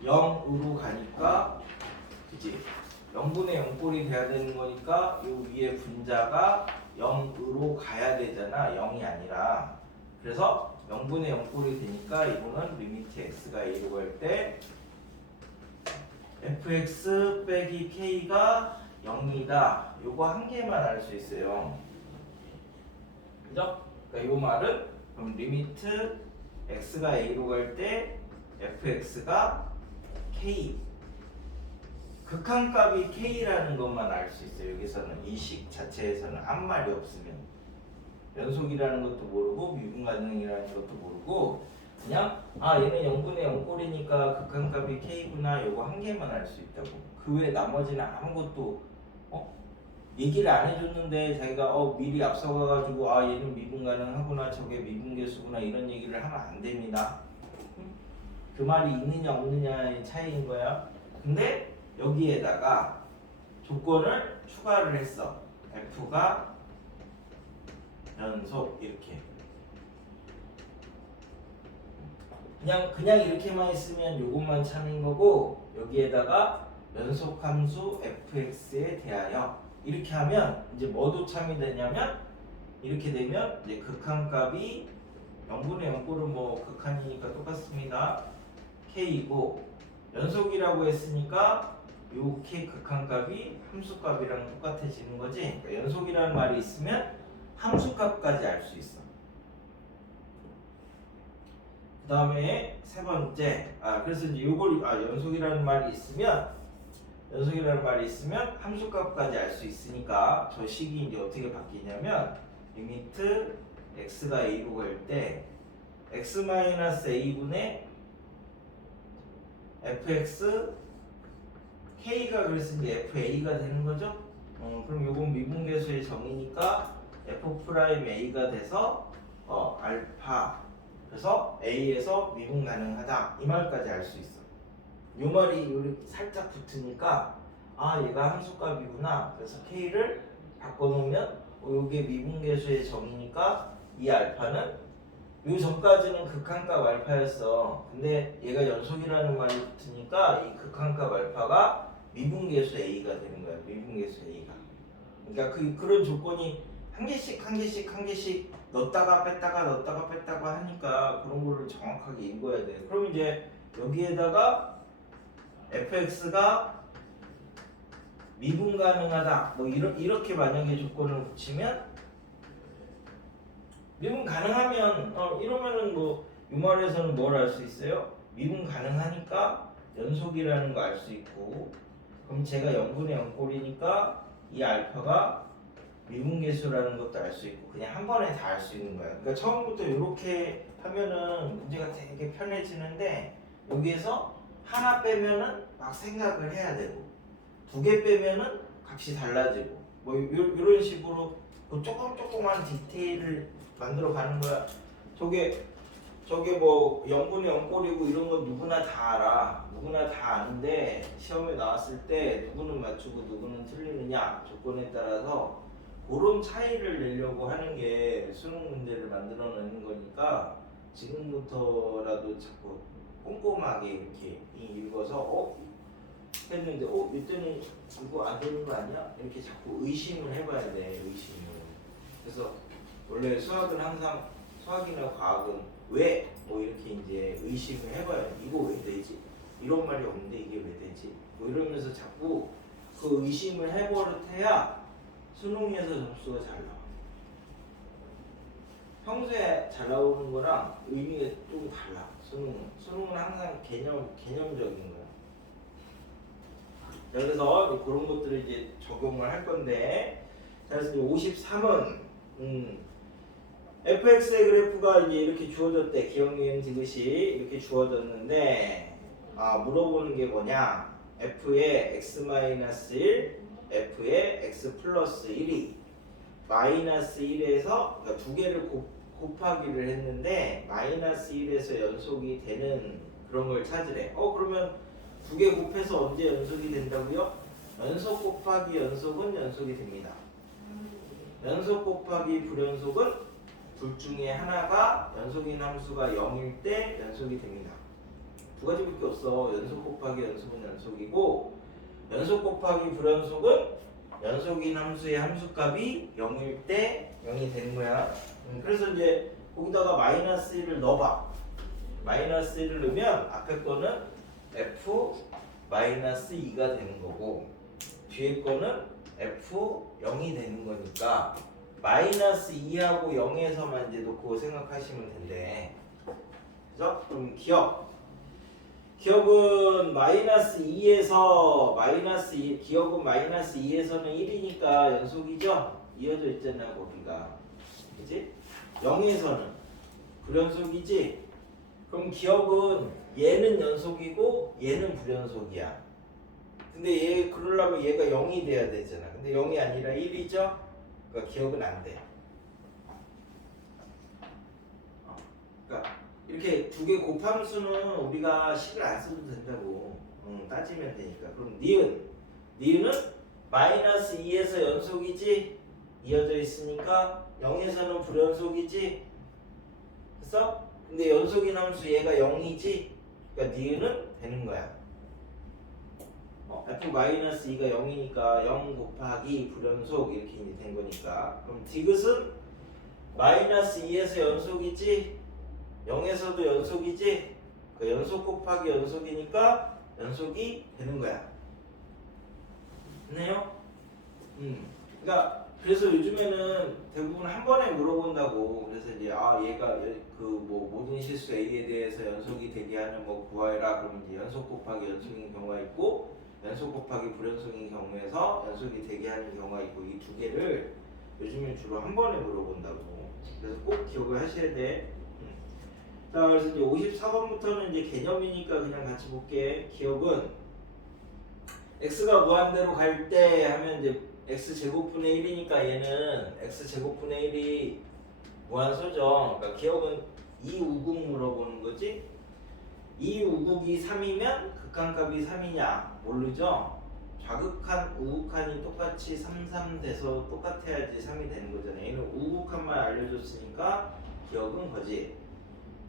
0으로 가니까 그치? 0분의 0꼴이 돼야 되는 거니까 요 위에 분자가 0으로 가야 되잖아. 0이 아니라. 그래서 0분의 0꼴이 되니까 이거는 리미트 x가 a로 갈 때 fx 빼기 k가 0이다. 요거 한 개만 알 수 있어요. 그죠? 그러니까 요 말은 그럼 리미트 x가 a로 갈 때 fx가 k 극한값이 k라는 것만 알 수 있어요. 여기서는 이 식 자체에서는 아무 말이 없으면 연속이라는 것도 모르고 미분 가능이라는 것도 모르고 그냥 얘는 0분의 0꼴이니까 극한값이 k구나 요거 한 개만 알 수 있다고. 그 외 나머지는 아무것도 얘기를 안 해줬는데 자기가 미리 앞서가가지고 얘는 미분 가능하구나 저게 미분계수구나 이런 얘기를 하면 안 됩니다. 그 말이 있느냐 없느냐의 차이인 거야. 근데 여기에다가 조건을 추가를 했어. f가 연속 이렇게. 그냥 이렇게만 있으면 요것만 참인 거고 여기에다가 연속함수 fx에 대하여 이렇게 하면 이제 뭐도 참이 되냐면 이렇게 되면 이제 극한값이 0분의 0꼴은 뭐 극한이니까 똑같습니다. k이고 연속이라고 했으니까 요 k 극한값이 함수값이랑 똑같아지는 거지. 그러니까 연속이라는 말이 있으면 함수값까지 알 수 있어. 그 다음에 세 번째 그래서 이제 요걸 연속이라는 말이 있으면 함수값까지 알 수 있으니까 저 식이 이제 어떻게 바뀌냐면 리미트 x가 a로 갈 때 x-a분의 fx k가 그래서 이제 fa가 되는 거죠. 그럼 요건 미분계수의 정의니까 f'a가 돼서 알파 그래서 a에서 미분 가능하다 이 말까지 알 수 있어. 요 말이 이렇게 살짝 붙으니까 얘가 함수값이구나. 그래서 k를 바꿔놓으면 요게 미분계수의 정의니까 이 알파는 요 전까지는 극한값 알파였어. 근데 얘가 연속이라는 말이 붙으니까 이 극한값 알파가 미분계수 A가 되는 거야. 미분계수 A가. 그러니까 그런 조건이 한 개씩 한 개씩 한 개씩 넣었다가 뺐다가 하니까 그런 거를 정확하게 읽어야 돼. 그럼 이제 여기에다가 fx가 미분 가능하다. 뭐 이렇게 만약에 조건을 붙이면 미분 가능하면 이러면은 뭐 이 말에서는 뭘 알 수 있어요? 미분 가능하니까 연속이라는 거 알 수 있고 그럼 제가 0분의 0꼴이니까 이 알파가 미분계수라는 것도 알 수 있고 그냥 한 번에 다 알 수 있는 거야. 그러니까 처음부터 이렇게 하면은 문제가 되게 편해지는데 여기에서 하나 빼면은 막 생각을 해야 되고 두 개 빼면은 값이 달라지고 뭐 이런 식으로 뭐 조금만 디테일을 만들어 가는 거야. 저게 뭐 0분의 0꼴이고 이런 건 누구나 다 알아. 누구나 다 아는데 시험에 나왔을 때 누구는 맞추고 누구는 틀리느냐 조건에 따라서 그런 차이를 내려고 하는 게 수능 문제를 만들어내는 거니까 지금부터라도 자꾸 꼼꼼하게 이렇게 읽어서 했는데 이때는 이거 안 되는 거 아니야? 이렇게 자꾸 의심을 해봐야 돼. 의심을. 그래서 원래 수학은 항상 수학이나 과학은 왜? 뭐 이렇게 이제 의심을 해봐요. 이거 왜 되지? 이런 말이 없는데 이게 왜 되지? 뭐 이러면서 자꾸 그 의심을 해버릇해야 수능에서 점수가 잘 나와. 평소에 잘 나오는 거랑 의미가 좀 달라. 수능은 항상 개념적인 거야. 그래서 그런 것들을 이제 적용을 할 건데, 자, 그래서 53은 fx의 그래프가 이제 이렇게 주어졌대. 기억니은 지그시 이렇게 주어졌는데, 물어보는 게 뭐냐? f의 x-1, f의 x 플러스 1이 마이너스 1에서 그러니까 두 개를 곱하기를 했는데 마이너스 1에서 연속이 되는 그런 걸 찾으래. 그러면 두 개 곱해서 언제 연속이 된다고요? 연속 곱하기 연속은 연속이 됩니다. 연속 곱하기 불연속은 둘 중에 하나가 연속인 함수가 0일 때 연속이 됩니다. 두 가지밖에 없어. 연속 곱하기 연속은 연속이고 연속 곱하기 불연속은 연속인 함수의 함수값이 0일 때 0이 되는 거야. 그래서 이제 거기다가 마이너스 1을 넣어봐. 마이너스 1을 넣으면 앞에 거는 f 마이너스 2가 되는 거고 뒤에 거는 f 0이 되는 거니까 마이너스 2하고 0에서만 이제 놓고 생각하시면 된대. 그죠? 그럼 기억은 마이너스 2에서 기억은 마이너스 2에서는 1이니까 연속이죠? 이어져 있잖아 거기가. 그치? 0에서는 불연속이지? 그럼 기억은 얘는 연속이고 얘는 불연속이야. 근데 그러려면 얘가 0이 돼야 되잖아. 근데 0이 아니라 1이죠? 그러니까 기억은 안 돼. 그러니까 이렇게 두 개 곱함수는 우리가 식을 안 써도 된다고. 따지면 되니까. 그럼 니은은 마이너스 2에서 연속이지? 이어져 있으니까 0에서는 불연속이지? 됐어? 근데 연속인 함수 얘가 0이지? 그러니까 니은은 되는 거야. f-2가 0이니까 0 곱하기 불연속 이렇게 이제 된 거니까. 그럼 디귿은 마이너스 2에서 연속이지? 0에서도 연속이지? 그 연속 곱하기 연속이니까 연속이 되는 거야. 됐네요? 그러니까 그래서 요즘에는 대부분 한 번에 물어본다고. 그래서 이제 얘가 그 뭐 모든 실수 A에 대해서 연속이 되게 하는 뭐 구하해라. 그러면 이제 연속 곱하기 연속인 경우가 있고 연속 곱하기 불연속인 경우에서 연속이 되게 하는 경우가 있고 이 두 개를 요즘엔 주로 한 번에 물어본다고. 그래서 꼭 기억을 하셔야 돼. 자, 그래서 이제 54번부터는 이제 개념이니까 그냥 같이 볼게. 기억은 x가 무한대로 갈 때 하면 이제 x제곱분의 1이니까 얘는 x제곱분의 1이 무한소죠. 그러니까 기억은 이 우국 물어보는 거지. 이 우국이 3이면 극한값이 3이냐 모르죠. 좌극한 우극한이 똑같이 3 돼서 똑같아야지 3이 되는 거잖아요. 얘는 우극한만 알려줬으니까 기억은 거지.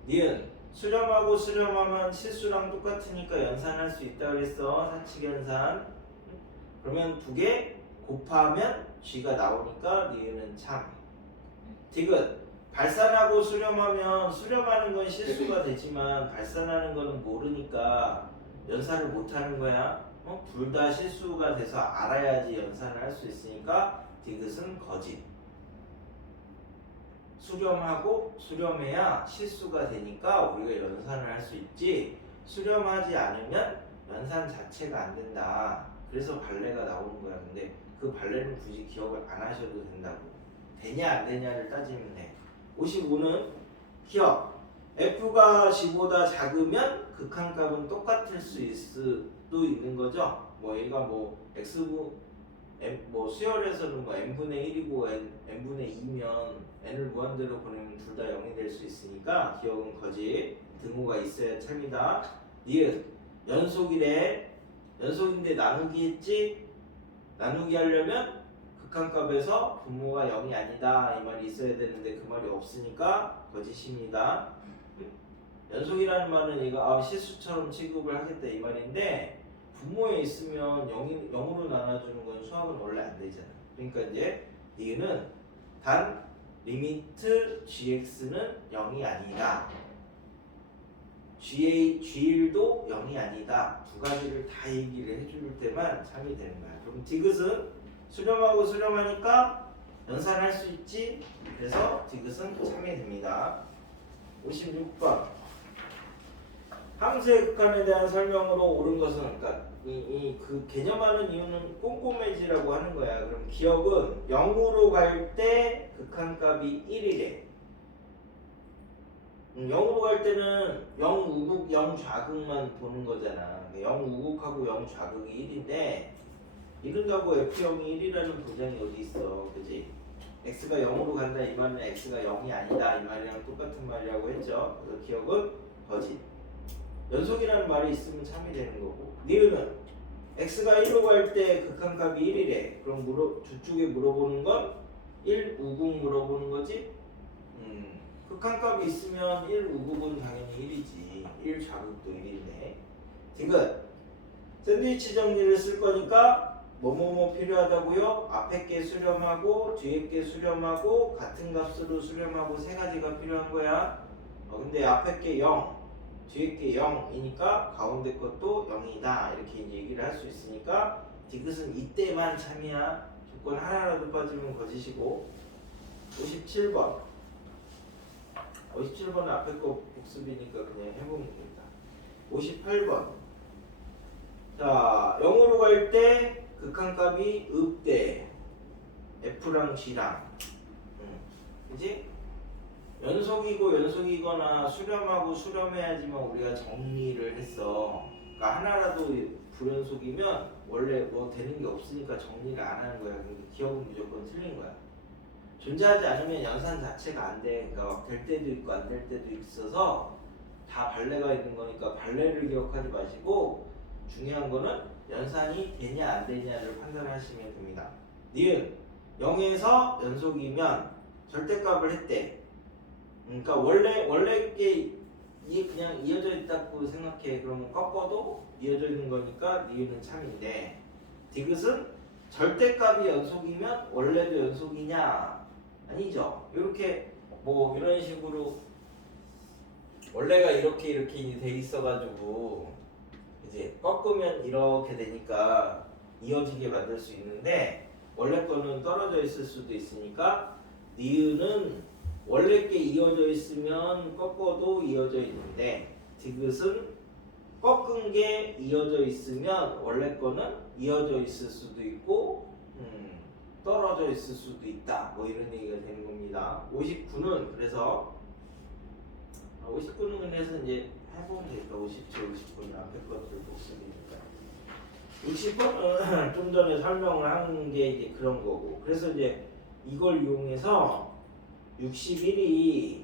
니은 수렴하고 수렴하면 실수랑 똑같으니까 연산할 수 있다 그랬어. 사칙연산. 그러면 두 개 곱하면 G가 나오니까 니은은 참. 디귿. 발산하고 수렴하면 수렴하는 건 실수가 되지만 발산하는 거는 모르니까 연산을 못하는 거야. 둘 다 실수가 돼서 알아야지 연산을 할 수 있으니까 디귿은 거짓. 수렴하고 수렴해야 실수가 되니까 우리가 연산을 할 수 있지, 수렴하지 않으면 연산 자체가 안 된다. 그래서 발레가 나오는 거야. 근데 그 발레는 굳이 기억을 안 하셔도 된다고. 되냐 안 되냐를 따지면 돼. 55는 기억. F가 G보다 작으면 극한값은 똑같을 수도 있는 거죠. 뭐 얘가 뭐 X부 뭐 수열에서는 뭐 n분의 1이고 n분의 2면 n을 무한대로 보내면 둘 다 0이 될 수 있으니까 기억은 거짓. 등호가 있어야 참이다. 니은 연속이래. 연속인데 나누기 했지? 나누기 하려면 극한값에서 분모가 0이 아니다 이 말이 있어야 되는데 그 말이 없으니까 거짓입니다. 연속이라는 말은 얘가 실수처럼 취급을 하겠다 이 말인데 분모에 있으면 0으로 나눠주는 건 수학은 원래 안 되잖아. 그러니까 이제 니은은 단 리미트 gx는 0이 아니다. g1도 0이 아니다. 두 가지를 다 얘기를 해줄 때만 참이 되는 거야. 그럼 디귿은 수렴하고 수렴하니까 연산할 수 있지. 그래서 디귿은 참이 됩니다. 56번 함수의 극한에 대한 설명으로 옳은 것은, 그러니까 그 개념하는 이유는 꼼꼼해지라고 하는 거야. 그럼 기억은 0으로 갈 때 극한값이 1이래. 0으로 갈 때는 0 우극 0 좌극만 보는 거잖아. 0 우극하고 0 좌극이 1인데 이런다고 F형이 1이라는 보장이 어디 있어. 그지? X가 0으로 간다 이 말은 X가 0이 아니다 이 말이랑 똑같은 말이라고 했죠. 그래서 기억은 거짓. 연속이라는 말이 있으면 참이 되는 거고. 니은은 X가 1로 갈 때 극한값이 1이래. 그럼 저쪽에 물어보는 건 1 우극 물어보는 거지? 극한값이 있으면 1 우극은 당연히 1이지. 1 좌극도 1인데. 디귿. 샌드위치 정리를 쓸 거니까 뭐뭐뭐 필요하다고요? 앞에 게 수렴하고 뒤에 게 수렴하고 같은 값으로 수렴하고 세 가지가 필요한 거야. 근데 앞에 게 0, 뒤에 게 0이니까 가운데 것도 0이다. 이렇게 얘기를 할 수 있으니까 디귿은 이때만 참이야. 조건 하나라도 빠지면 거짓이고. 57번. 57번은 앞에 거 복습이니까 그냥 해보면 됩니다. 58번. 자, 0으로 갈 때 극한값이 읍대. F랑 G랑. 그지? 연속이고 연속이거나 수렴하고 수렴해야지만 우리가 정리를 했어. 그러니까 하나라도 불연속이면 원래 뭐 되는 게 없으니까 정리를 안 하는 거야. 그러니까 기억은 무조건 틀린 거야. 존재하지 않으면 연산 자체가 안 돼. 그러니까 될 때도 있고 안 될 때도 있어서 다 발레가 있는 거니까 발레를 기억하지 마시고 중요한 거는 연산이 되냐 안 되냐를 판단하시면 됩니다. 니은 0에서 연속이면 절대값을 했대. 그러니까 원래 게 그냥 이어져 있다고 생각해. 그러면 꺾어도 이어져 있는 거니까 니은은 참인데 디귿은 절대값이 연속이면 원래도 연속이냐? 아니죠. 이렇게 뭐 이런 식으로 원래가 이렇게 돼 있어가지고 이제 꺾으면 이렇게 되니까 이어지게 만들 수 있는데 원래 거는 떨어져 있을 수도 있으니까 니은은 원래 게 이어져 있으면 꺾어도 이어져 있는데 디귿은 꺾은 게 이어져 있으면 원래 거는 이어져 있을 수도 있고 떨어져 있을 수도 있다. 뭐 이런 얘기가 되는 겁니다. 59는 그래서 59는 그래서 이제 해보면 되니까 57, 59는 앞에 것들 복습이니까 60번은 좀 전에 설명을 하는 게 이제 그런 거고 그래서 이제 이걸 이용해서 61이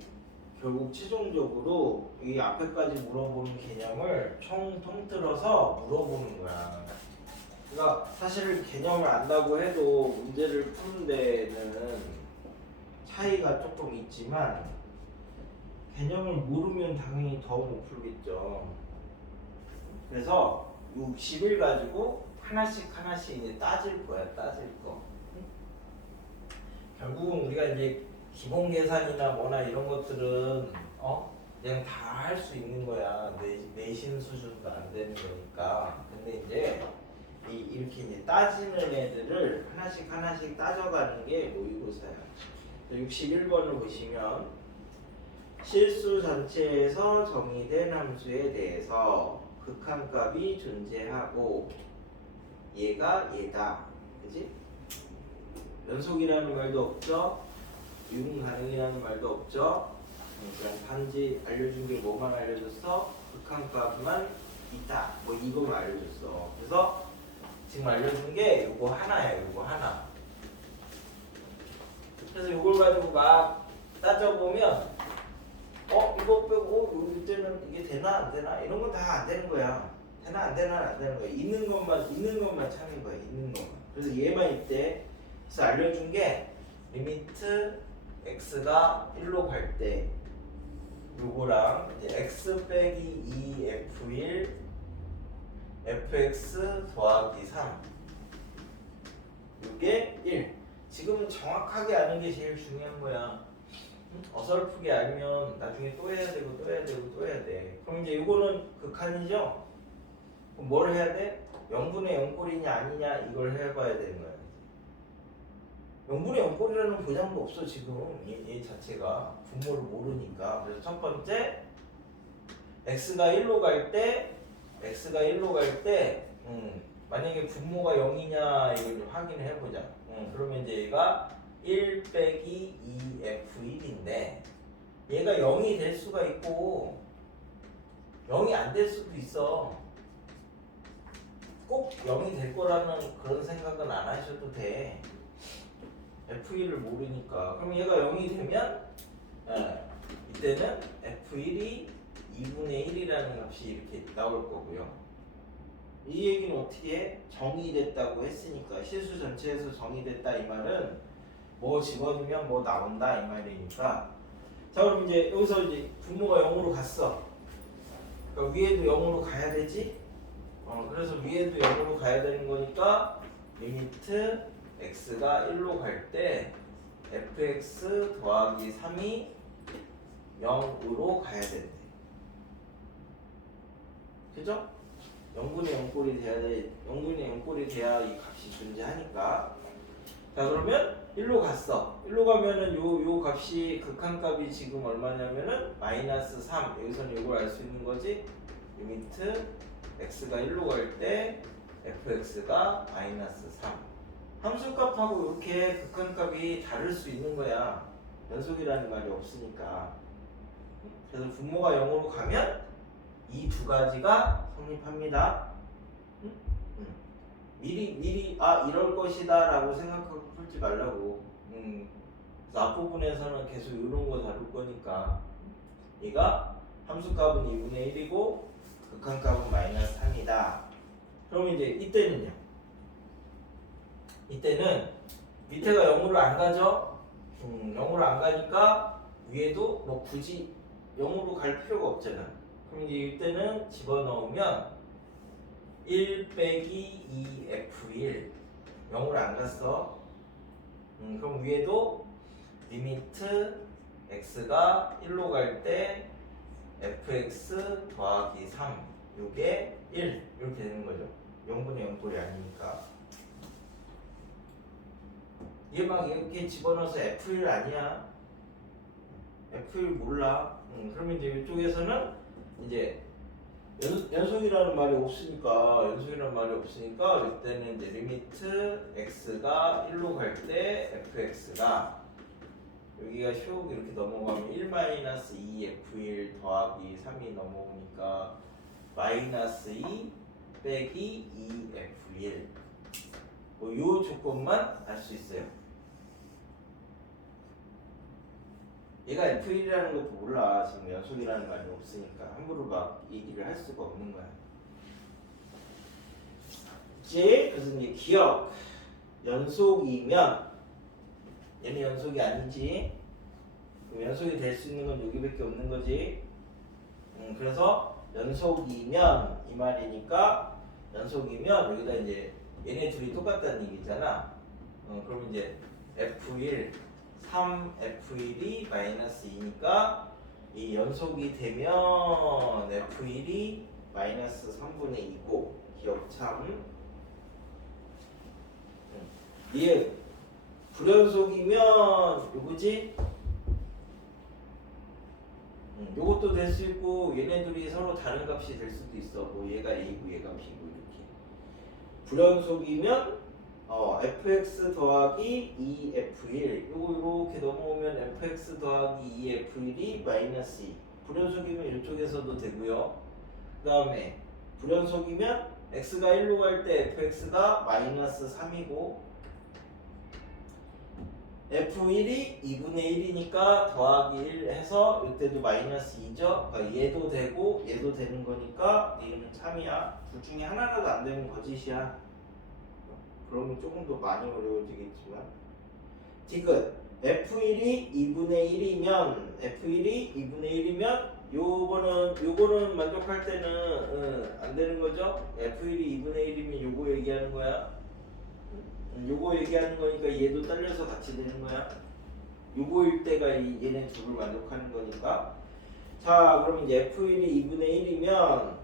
결국 최종적으로 이 앞에까지 물어보는 개념을 총 통틀어서 물어보는 거야. 그러니까 사실 개념을 안다고 해도 문제를 푸는 데는 차이가 조금 있지만 개념을 모르면 당연히 더 못 풀겠죠. 그래서 60을 가지고 하나씩 이제 따질 거야, 따질 거. 결국은 우리가 이제 기본 계산이나 뭐나 이런 것들은 그냥 다 할 수 있는 거야. 내신 수준도 안 되는 거니까. 근데 이제 이렇게 이제 따지는 애들을 하나씩 따져가는 게 모의고사야. 61번을 보시면 실수 전체에서 정의된 함수에 대해서 극한값이 존재하고 얘가 얘다. 그지? 연속이라는 말도 없죠? 유분 가능이라는 말도 없죠? 그냥 단지 알려준 게 뭐만 알려줬어? 극한값만 있다. 뭐 이것만 알려줬어. 그래서 지금 알려준 게 요거 하나예요. 요거 하나. 그래서 요걸 가지고 막 따져보면 이거 빼고 이때는 이게 되나 안 되나 이런 건 다 안 되는 거야. 되나 안 되나 안 되는 거야. 있는 것만 찾는 거야. 있는 것만. 그래서 얘만 있대. 그래서 알려준 게 리미트 x가 1로 갈 때 요거랑 이제 x 빼기 2f1 fx 더하기 3 요게 1. 지금은 정확하게 아는 게 제일 중요한 거야. 어설프게 알면 나중에 또 해야 되고 또 해야 되고 또 해야 돼. 그럼 이제 요거는 극한이죠? 그럼 뭘 해야 돼? 0분의 0꼴이냐 아니냐 이걸 해봐야 되는 거야. 0분의 0꼴이라는 보장도 없어 지금 얘 자체가 분모를 모르니까. 그래서 첫 번째 x가 1로 갈 때 만약에 분모가 0이냐 이걸 확인을 해보자. 그러면 이제 얘가 1 빼기 2f1인데 얘가 0이 될 수가 있고 0이 안 될 수도 있어. 꼭 0이 될 거라는 그런 생각은 안 하셔도 돼. f1을 모르니까. 그럼 얘가 0이 되면 이때는 f1이 2분의 1이라는 값이 이렇게 나올 거고요. 이 얘기는 어떻게 해? 정의됐다고 했으니까 실수 전체에서 정의됐다 이 말은 뭐 집어넣으면 뭐 나온다 이 말이니까. 자 그럼 이제 여기서 이제 분모가 0으로 갔어. 그러니까 위에도 0으로 가야 되지? 그래서 위에도 0으로 가야 되는 거니까 리미트 x가 1로 갈 때 fx 더하기 3이 0으로 가야 된대. 그죠? 0분의 0꼴이 돼야 돼. 0분의 0꼴이 돼야 이 값이 존재하니까. 자 그러면 1로 갔어. 1로 가면은 요 값이 극한값이 지금 얼마냐면은 -3. 여기서는 이걸 알 수 있는 거지. 리미트 x가 1로 갈 때 fx가 -3. 함수값하고 이렇게 극한값이 다를 수 있는 거야. 연속이라는 말이 없으니까. 그래서 분모가 0으로 가면 이 두 가지가 성립합니다. 미리 이럴 것이다 라고 생각하고 풀지 말라고. 그래서 앞부분에서는 계속 이런 거 다룰 거니까 얘가 함수값은 2분의 1이고 극한값은 -3이다. 그럼 이제 이때는 밑에가 0으로 안 가죠? 0으로 안 가니까 위에도 뭐 굳이 0으로 갈 필요가 없잖아. 그럼 이제 이때는 집어넣으면 1 빼기 2f1 0으로 안 갔어. 그럼 위에도 리미트 x가 1로 갈 때 fx 더하기 3 요게 1 이렇게 되는 거죠. 0분의 0꼴이 아니니까. 얘 막 이렇게 집어넣어서 f1 아니야. f1 몰라. 그러면 이제 이쪽에서는 이제 연속이라는 말이 없으니까 이때는 이제 리미트 x가 1로 갈 때 fx가 여기가 슉 이렇게 넘어가면 1-2f1 더하기 3이 넘어오니까 -2 빼기 2f1 뭐 요 조건만 알 수 있어요. 얘가 f1이라는 것도 몰라. 지금 연속이라는 말이 없으니까 함부로 막 얘기를 할 수가 없는 거야. 그래서 이제 기억 연속이면 얘는 연속이 아니지. 그럼 연속이 될 수 있는 건 여기밖에 없는 거지. 그래서 연속이면 이 말이니까 연속이면 여기다 이제 얘네 둘이 똑같다는 얘기잖아. 그럼 이제 F1 3F1이 마이너스 2니까 이 연속이 되면 F1이 마이너스 3분의 2고 기억참. 얘 불연속이면 요거지? 요것도 될 수 있고 얘네들이 서로 다른 값이 될 수도 있어. 뭐 얘가 A고 얘가 B고 이렇게. 불연속이면 fx 더하기 2f1 요거 이렇게 넘어오면 fx 더하기 2f1이 마이너스 2. 불연속이면 이쪽에서도 되고요. 그 다음에 불연속이면 x가 1로 갈 때 fx가 마이너스 3이고 F1이 2분의 1이니까 더하기 1 해서 이때도 마이너스 2죠. 그러니까 얘도 되고 얘도 되는 거니까 얘는 참이야. 둘 중에 하나라도 안 되면 거짓이야. 그러면 조금 더 많이 어려워지겠지만 지금 F1이 2분의 1이면 요거는 만족할 때는 안 되는 거죠. F1이 2분의 1이면 요거 얘기하는 거야. 요거 얘기하는 거니까 얘도 딸려서 같이 되는 거야. 요거일 때가 얘네 둘을 만족하는 거니까. 자, 그럼 이제 F1이 2분의 1이면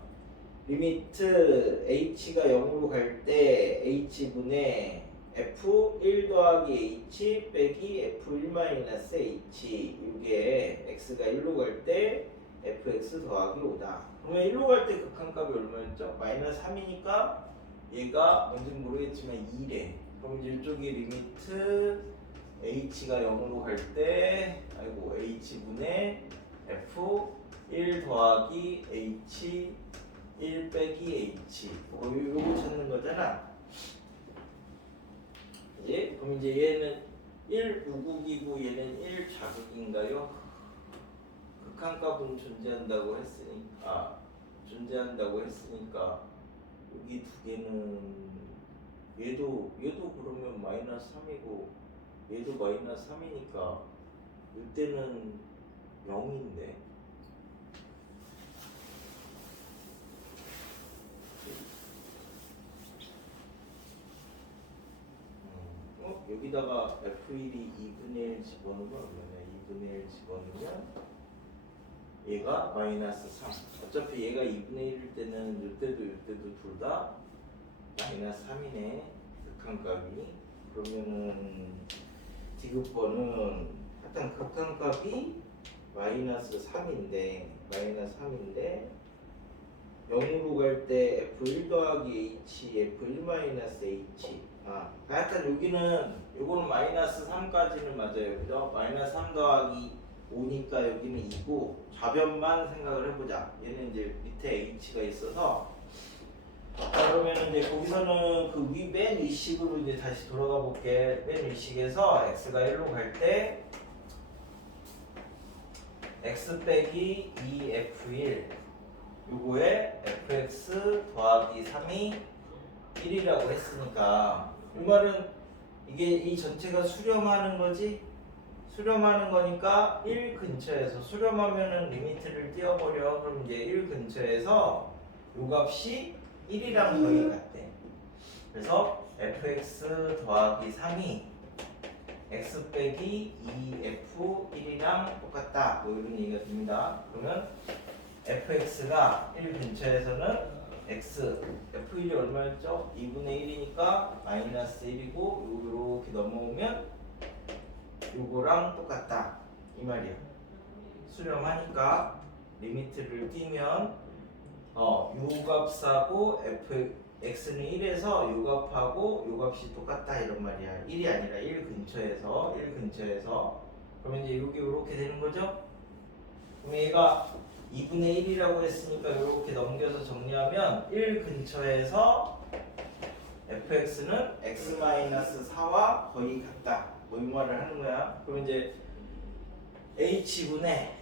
리미트 h가 0으로 갈 때 h분의 f1 더하기 h 빼기 f1 마이너스 h 이게 x가 1로 갈 때 fx 더하기 5다. 그러면 1로 갈 때 극한값이 얼마였죠? 마이너스 3이니까 얘가 뭔지 모르겠지만 2래. 그럼 이제 이쪽이 리미트 h가 0으로 갈 때 h분의 f1 더하기 h 1 빼기 h 요거 찾는 거잖아. 이제 그럼 이제 얘는 1 우극이고 얘는 1 자극인가요? 극한값은 존재한다고 했으니까 여기 두 개는 얘도 그러면 마이너스 3이고 얘도 마이너스 3이니까 이때는 0인데 여기다가 F1이 2분의 1 집어넣으면 얼마냐? 2분의 1 집어넣으면 얘가 마이너스 3. 어차피 얘가 2분의 1일 때는 이때도 둘 다 마이너스 3이네. 극한값이. 그러면은 디귿번은 하여튼 극한값이 마이너스 3인데 0으로 갈 때 F1 더하기 H, F1 마이너스 H. 하여튼 요거는 마이너스 3까지는 맞아요. 그죠? 마이너스 3 더하기 5니까 여기는 2고 좌변만 생각을 해보자. 얘는 이제 밑에 H가 있어서 그러면 이제 거기서는 그 맨 위식으로 이제 다시 돌아가 볼게. 맨 위식에서 x가 1로 갈 때 x 빼기 2f1 요거에 fx 더하기 3이 1이라고 했으니까 이 말은 이게 이 전체가 수렴하는 거지? 수렴하는 거니까 1 근처에서 수렴하면은 리미트를 띄워버려. 그럼 이제 1 근처에서 요 값이 1이랑 거의 같대. 그래서 fx 더하기 3이 x 빼기 2f1이랑 똑같다. 뭐 이런 얘기가 됩니다. 그러면 fx가 1 근처에서는 x f1이 얼마였죠? 2분의 1이니까 마이너스 1이고 이렇게 넘어오면 요거랑 똑같다 이 말이야. 수렴하니까 리미트를 띄면 요 값하고 x는 1에서 요 값하고 요 값이 똑같다 이런 말이야. 1이 아니라 1 근처에서 그러면 이제 요게 요렇게 되는 거죠? 그럼 얘가 2분의 1이라고 했으니까 이렇게 넘겨서 정리하면 1 근처에서 fx는 x-4와 거의 같다. 뭐 이 말을 하는 거야. 그럼 이제 h분의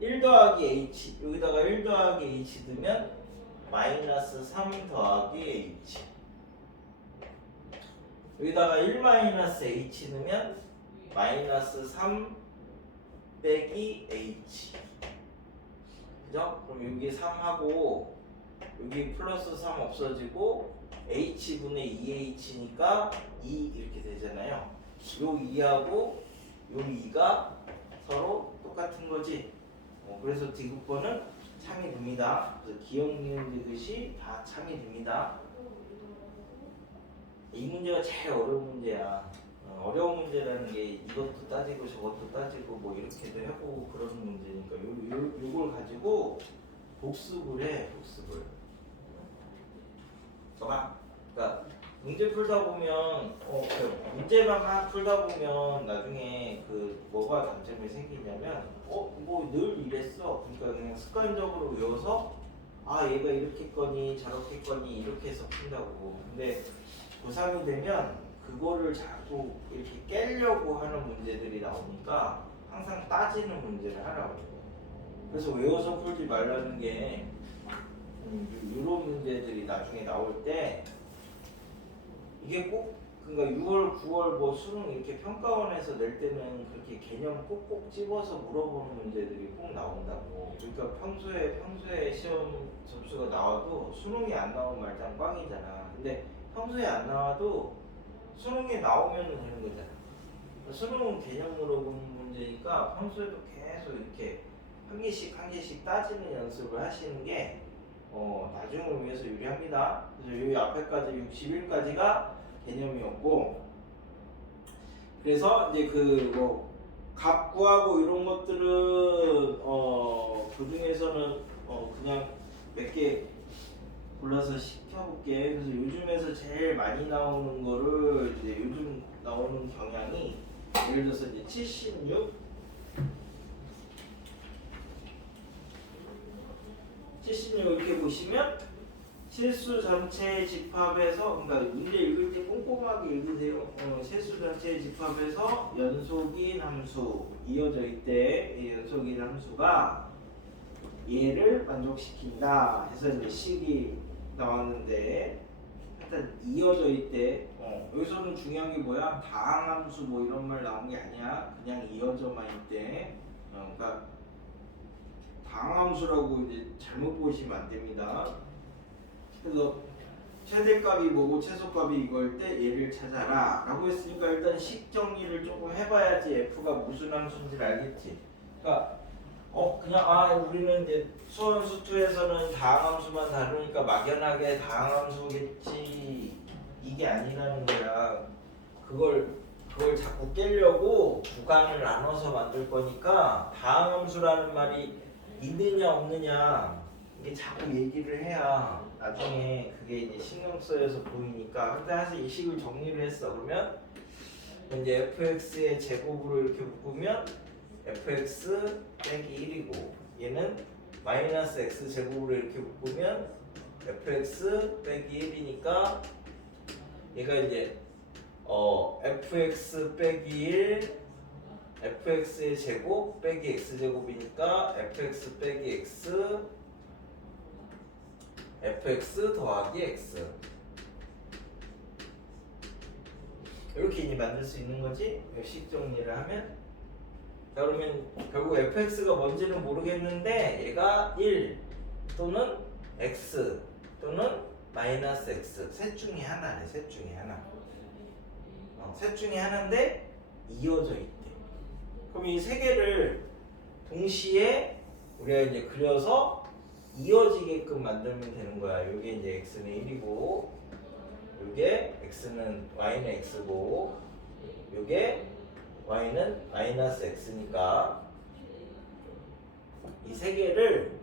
1 더하기 h 여기다가 1 더하기 h 넣으면 마이너스 3 더하기 h 여기다가 1 마이너스 h 넣으면 마이너스 3 빼기 h 그죠? 그럼 여기 3하고 여기 플러스 3 없어지고 h분의 2h니까 2 이렇게 되잖아요. 요 2하고 요 2가 서로 똑같은 거지. 그래서 D국번은 참이 됩니다. 그래서 기억, 니은, 디귿이 다 참이 됩니다. 이 문제가 제일 어려운 문제야. 어려운 문제라는 게 이것도 따지고 저것도 따지고 뭐 이렇게도 해보고 그런 문제니까 요걸 가지고 복습을 해. 복습을. 봐봐. 그러니까 문제 풀다 보면 문제만 막 풀다 보면 나중에 그 뭐가 단점이 생기냐면 뭐 늘 이랬어. 그러니까 그냥 습관적으로 외워서 아 얘가 이렇게 했거니 저렇게 했거니 이렇게 해서 푼다고. 근데 고3이 되면 그거를 자꾸 이렇게 깨려고 하는 문제들이 나오니까 항상 따지는 문제를 하라고. 그래서 외워서 풀지 말라는 게 이런 문제들이 나중에 나올 때 이게 꼭 그러니까 6월, 9월 뭐 수능 이렇게 평가원에서 낼 때는 그렇게 개념 꼭꼭 집어서 물어보는 문제들이 꼭 나온다고. 그러니까 평소에 시험 점수가 나와도 수능이 안 나오면 말짱 꽝이잖아. 근데 평소에 안 나와도 수능에 나오면 되는 거잖아. 수능은 개념 물어보는 문제니까 평소에도 계속 이렇게 한 개씩 따지는 연습을 하시는 게 나중을 위해서 유리합니다. 그래서 여기 앞에까지 60일까지가 개념이었고, 그래서 이제 그 뭐 값 구하고 이런 것들은 그 중에서는 그냥 몇 개 골라서 시켜볼게. 그래서 요즘에서 제일 많이 나오는 거를 이제 요즘 나오는 경향이 예를 들어서 이제 76 이렇게 보시면 실수 전체의 집합에서 그러니까 문제 읽을 때 꼼꼼하게 읽으세요. 실수 전체의 집합에서 연속인 함수 이어져 있대. 연속인 함수가 얘를 만족시킨다 해서 이제 식이 나왔는데 일단 이어져 있대. 여기서는 중요한 게 뭐야? 다항함수 뭐 이런 말 나온 게 아니야. 그냥 이어져만 있대. 그러니까 다항함수라고 이제 잘못 보시면 안 됩니다. 그래서 최대값이 뭐고 최소값이 이걸 때 얘를 찾아라 라고 했으니까 일단 식 정리를 조금 해봐야지 f가 무슨 함수인지를 알겠지. 그러니까 그냥 우리는 이제 수원 수투에서는 다항함수만 다루니까 막연하게 다항함수겠지 이게 아니라는 거야. 그걸 자꾸 깨려고 구간을 나눠서 만들 거니까 다항함수라는 말이 있느냐 없느냐 이게 자꾸 얘기를 해야 나중에 그게 이제 신경 쓰여서 보이니까. 근데 사실 이 식을 정리를 했어. 그러면 이제 fx의 제곱으로 이렇게 묶으면 fx 빼기 1이고 얘는 마이너스 x 제곱으로 이렇게 묶으면 fx 빼기 1이니까 얘가 이제 fx 빼기 1 fx의 제곱 빼기 x제곱이니까 fx 빼기 x fx 더하기 x 이렇게 이제 만들 수 있는 거지. 식 정리를 하면. 자, 그러면 결국 fx가 뭔지는 모르겠는데 얘가 1 또는 x 또는 마이너스 x 셋 중에 하나래. 셋 중에 하나. 셋 중에 하나인데 이어져 있대. 그럼 이 세 개를 동시에 우리가 이제 그려서 이어지게끔 만들면 되는 거야. 요게 이제 x는 1이고 요게 x는 y는 x고 요게 y는 마이너스 x니까 이 세 개를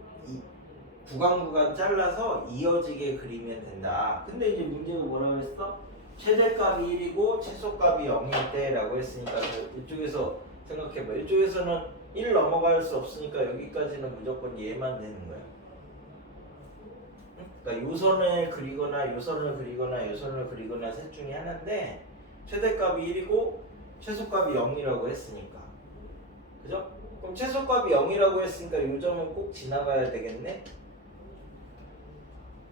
구간 잘라서 이어지게 그리면 된다. 근데 이제 문제가 뭐라고 했어? 최대값이 1이고 최소값이 0일 때라고 했으니까 이쪽에서 생각해봐. 이쪽에서는 1 넘어갈 수 없으니까 여기까지는 무조건 얘만 되는 거야. 그러니까 요선을 그리거나 요선을 그리거나 요선을 그리거나 셋 중에 하나인데 최대값이 1이고 최소값이 0이라고 했으니까. 그죠? 그럼 최소값이 0이라고 했으니까 요 점은 꼭 지나가야 되겠네?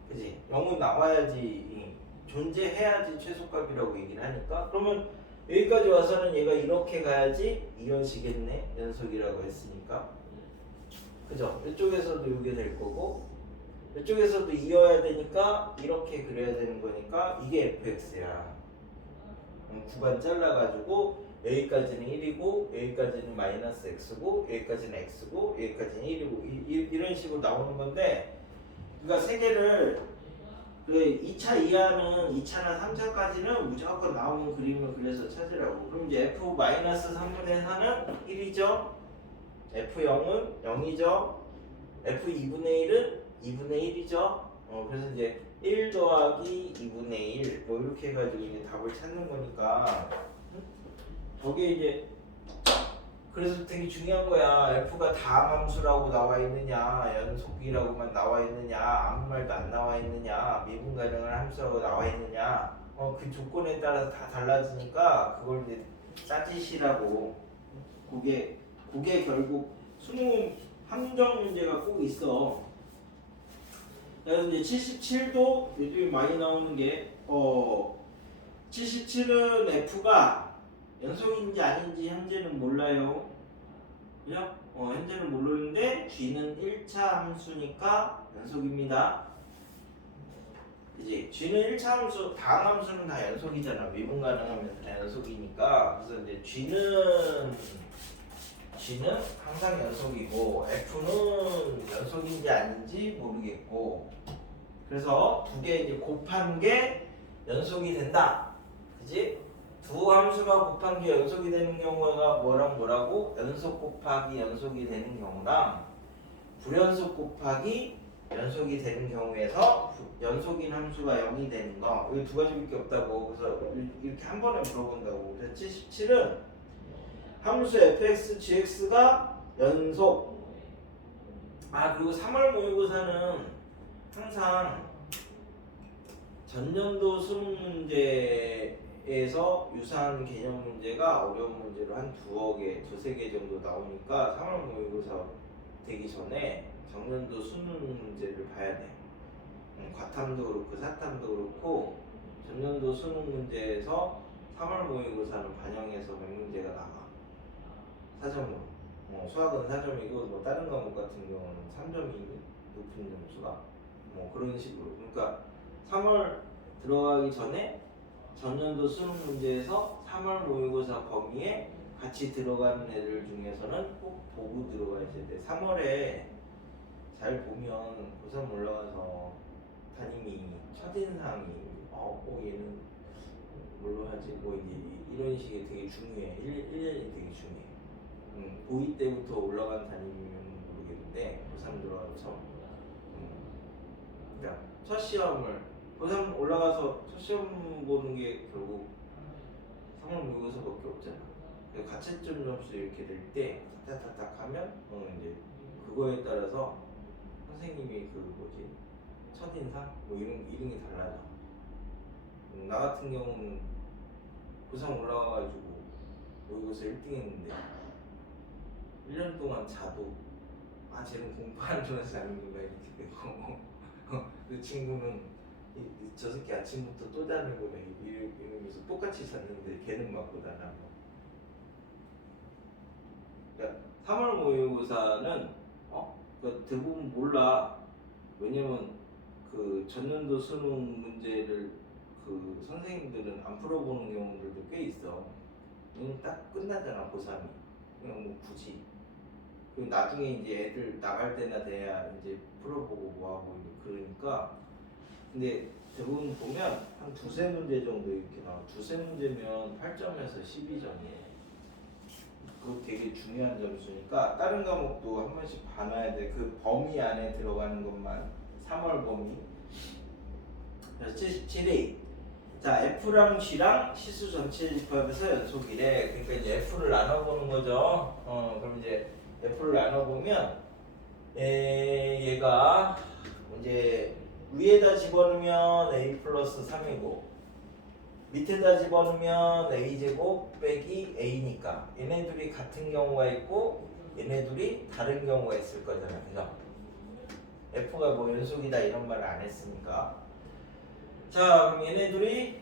그지? 0은 나와야지, 존재해야지 최소값이라고 얘기를 하니까. 그러면 여기까지 와서는 얘가 이렇게 가야지 이어지겠네? 연속이라고 했으니까. 그죠? 이쪽에서도 이게 될 거고 이쪽에서도 이어야 되니까 이렇게 그려야 되는 거니까 이게 fx야. 구간 잘라가지고 여기까지는 1이고 여기까지는 마이너스 x고 여기까지는 x고 여기까지는 1이고 이런 식으로 나오는 건데, 그러니까 세 개를 그 2차 이하는 2차나 3차까지는 무조건 나오는 그림을 그려서 찾으라고. 그럼 이제 f-3분의 4는 1이죠. f0은 0이죠. f2분의 1은 2분의 1이죠. 그래서 이제 1 더하기 2분의 1 뭐 이렇게 해가지고 이제 답을 찾는 거니까. 저게 이제 그래서 되게 중요한 거야. f가 다함수라고 나와 있느냐, 연속이라고만 나와 있느냐, 아무 말도 안 나와 있느냐, 미분 가능한 함수라고 나와 있느냐, 그 조건에 따라서 다 달라지니까 그걸 이제 따지시라고. 그게 결국 수능 함정 문제가 꼭 있어. 그래서 이제 77도 요즘에 많이 나오는 게 77은 f가 연속인지 아닌지 현재는 몰라요. 그죠? 현재는 모르는데 g는 1차 함수니까 연속입니다. 그지? g는 1차 함수, 다음 함수는 다 연속이잖아. 미분 가능하면 다 연속이니까. 그래서 이제 g는 항상 연속이고 f는 연속인지 아닌지 모르겠고. 그래서 두 개 이제 곱한 게 연속이 된다. 그지? 두 함수가 곱한 게 연속이 되는 경우가 뭐라고? 연속 곱하기 연속이 되는 경우랑 불연속 곱하기 연속이 되는 경우에서 연속인 함수가 0이 되는 거, 이거 두 가지밖에 없다고. 그래서 이렇게 한 번에 물어본다고. 그래서 77은 함수 fx, gx가 연속. 그리고 3월 모의고사는 항상 전년도 수능 문제에서 유사한 개념 문제가 어려운 문제로 한 두세 개 정도 나오니까 3월 모의고사 되기 전에 전년도 수능 문제를 봐야 돼. 과탐도 그렇고 사탐도 그렇고 전년도 수능 문제에서 3월 모의고사는 반영해서 몇 문제가 나와. 4점으로. 수학은 4점이고 뭐 다른 과목 같은 경우는 3점이 높은 점수가 뭐 그런 식으로. 그러니까 3월 들어가기 전에 전년도 수능 문제에서 3월 모의고사 범위에 같이 들어가는 애들 중에서는 꼭 보고 들어가야 돼. 3월에 잘 보면 고3 올라가서 담임이 첫인상이 얘는 뭘로 하지? 뭐 이제 이런 식이 되게 중요해. 1년이 되게 중요해. 고2 때부터 올라간 담임이면 모르겠는데 고3 들어가서 처음. 그러니까 첫 시험을 고3 올라가서 첫 시험 보는 게 결국 3월 모의고사밖에 없잖아. 가채점 점수 이렇게 될 때 딱딱딱 하면 이제 그거에 따라서 선생님이 첫인상 뭐 이름이 달라져. 나 같은 경우는 고3 올라가가지고 모의고사 1등 했는데 1년 동안 자도 쟤는 공부하는 줄 아는구나 이렇게 되고 그 친구는 저 새끼 아침부터 또 자는구나 이러면서 똑같이 잤는데 걔는 맞고 나는 안 맞고. 그러니까 3월 모의고사는 대부분 몰라. 왜냐면 그 전년도 수능 문제를 그 선생님들은 안 풀어보는 경우들도 꽤 있어. 그냥 딱 끝나잖아 고3이. 그냥 뭐 굳이. 그리고 나중에 이제 애들 나갈 때나 돼야 이제 풀어보고 뭐하고 그러니까. 근데 대부분 보면 한 두세 문제 정도 이렇게 나와. 두세 문제면 8점에서 12점이에요. 그거 되게 중요한 점수니까 다른 과목도 한 번씩 봐놔야 돼. 그 범위 안에 들어가는 것만. 3월 범위. 그래서 77이 자 F랑 G랑 시수 전체 집합에서 연속이래. 그러니까 이제 F를 나눠보는 거죠. 그럼 이제 F를 나눠보면 얘가 이제 위에다 집어넣으면 A 플러스 3이고 밑에다 집어넣으면 A제곱 빼기 A니까 얘네들이 같은 경우가 있고 얘네들이 다른 경우가 있을 거잖아. 그죠? F가 뭐 연속이다 이런 말을 안 했으니까. 자 그럼 얘네들이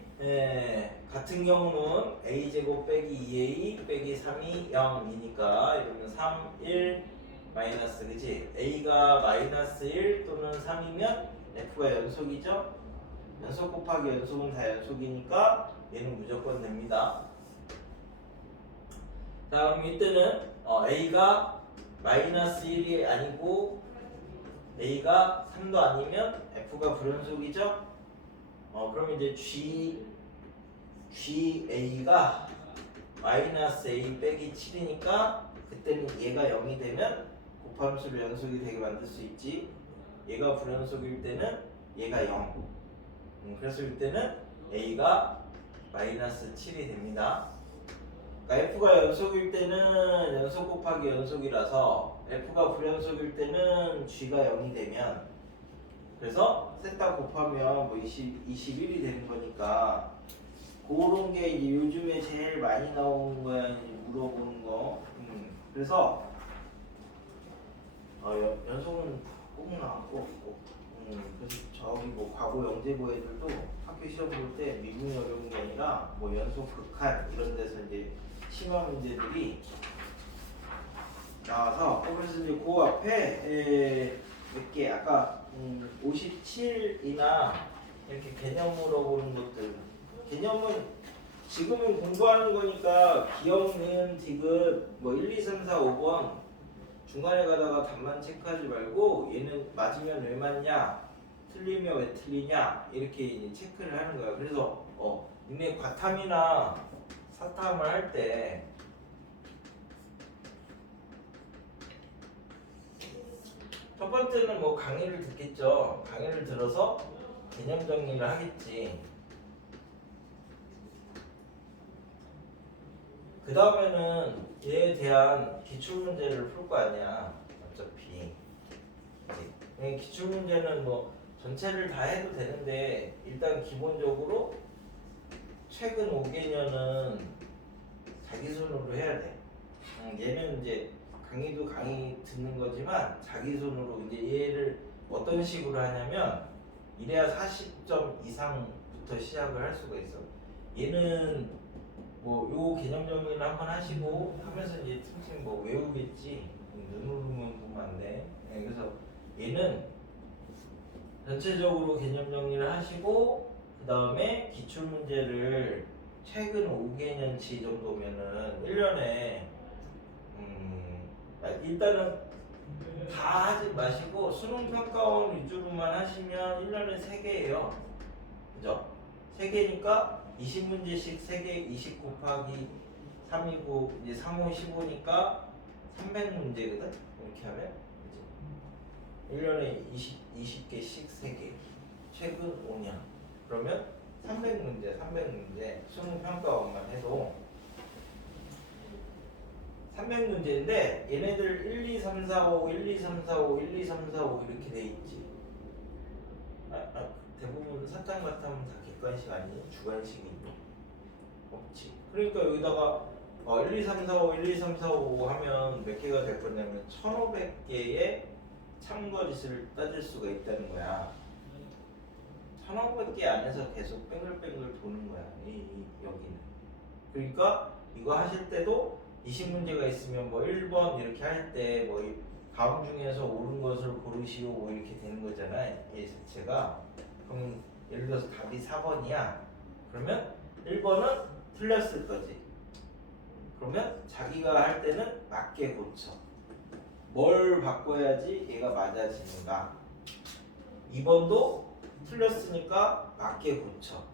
같은 경우는 A제곱 빼기 2A 빼기 3이 0이니까 이러면 3, 1, 마이너스, 그지? A가 마이너스 1 또는 3이면 F가 연속이죠? 연속 곱하기 연속은 다 연속이니까 얘는 무조건 됩니다. 자, 그럼 이때는 A가 마이너스 1이 아니고 A가 3도 아니면 F가 불연속이죠? 그럼 이제 GA가 마이너스 A 빼기 7이니까 그때는 얘가 0이 되면 곱함수를 연속이 되게 만들 수 있지. 얘가 불연속일 때는 얘가 0. 그래서 이때는 A가 마이너스 7이 됩니다. 그러니까 F가 연속일 때는 연속 곱하기 연속이라서 F가 불연속일 때는 G가 0이 되면, 그래서 셋 다 곱하면 뭐 21이 되는 거니까 그런 게 이제 요즘에 제일 많이 나오는 거야, 이제 물어보는 거. 그래서 연속은 꼭 나왔고, 그래서 저기 뭐 과거 영재고 애들도 학교 시험 볼 때 미분이 어려운 게 아니라 뭐 연속 극한 이런 데서 이제 심화 문제들이 나와서, 그래서 이제 그 앞에 몇 개 아까 57이나 이렇게 개념 물어보는 것들, 개념은 지금은 공부하는 거니까 기억, 니은, 디귿 뭐 1, 2, 3, 4, 5번 중간에 가다가 답만 체크하지 말고 얘는 맞으면 왜 맞냐, 틀리면 왜 틀리냐 이렇게 이제 체크를 하는 거야. 그래서 니네 과탐이나 사탐을 할 때 첫 번째는 뭐 강의를 듣겠죠. 강의를 들어서 개념 정리를 하겠지. 그 다음에는 얘에 대한 기출문제를 풀 거 아니야, 어차피. 기출문제는 뭐 전체를 다 해도 되는데 일단 기본적으로 최근 5개년은 자기 손으로 해야 돼. 얘는 이제 강의도 강의 듣는 거지만 자기 손으로 이제 얘를 어떤 식으로 하냐면 이래야 40점 이상부터 시작을 할 수가 있어. 얘는 뭐 요 개념 정리를 한번 하시고 하면서 이제 틈틈이 뭐 외우겠지. 눈으로만 보면 안 돼. 그래서 얘는 전체적으로 개념 정리를 하시고 그 다음에 기출 문제를 최근 5개년치 정도면은 1년에 일단은 다 하지 마시고 수능 평가원 위주로만 하시면 1년에 3개예요. 그죠? 3개니까 20문제씩 3개, 20 곱하기 3이고 이제 3, 5, 15니까 300문제거든? 이렇게 하면 그치? 1년에 20개씩 3개, 최근 5년 그러면 300문제 수능 평가원만 해도 300문제인데 얘네들 1, 2, 3, 4, 5, 1, 2, 3, 4, 5, 1, 2, 3, 4, 5 이렇게 돼 있지. 대부분 사탕 같으면 다 객관식 아니니? 주관식이 있니? 없지. 그러니까 여기다가 1, 2, 3, 4, 5, 1, 2, 3, 4, 5 하면 몇 개가 될 거냐면 1500개의 참거짓을 따질 수가 있다는 거야. 1500개 안에서 계속 뺑글뺑글 도는 거야. 여기는. 그러니까 이거 하실 때도 20문제가 있으면 뭐 1번 이렇게 할 때 뭐 다음 중에서 옳은 것을 고르시오 뭐 이렇게 되는 거잖아. 얘 자체가. 그럼 예를 들어서 답이 4번이야. 그러면 1번은 틀렸을 거지. 그러면 자기가 할 때는 맞게 고쳐. 뭘 바꿔야지 얘가 맞아지는가. 2번도 틀렸으니까 맞게 고쳐.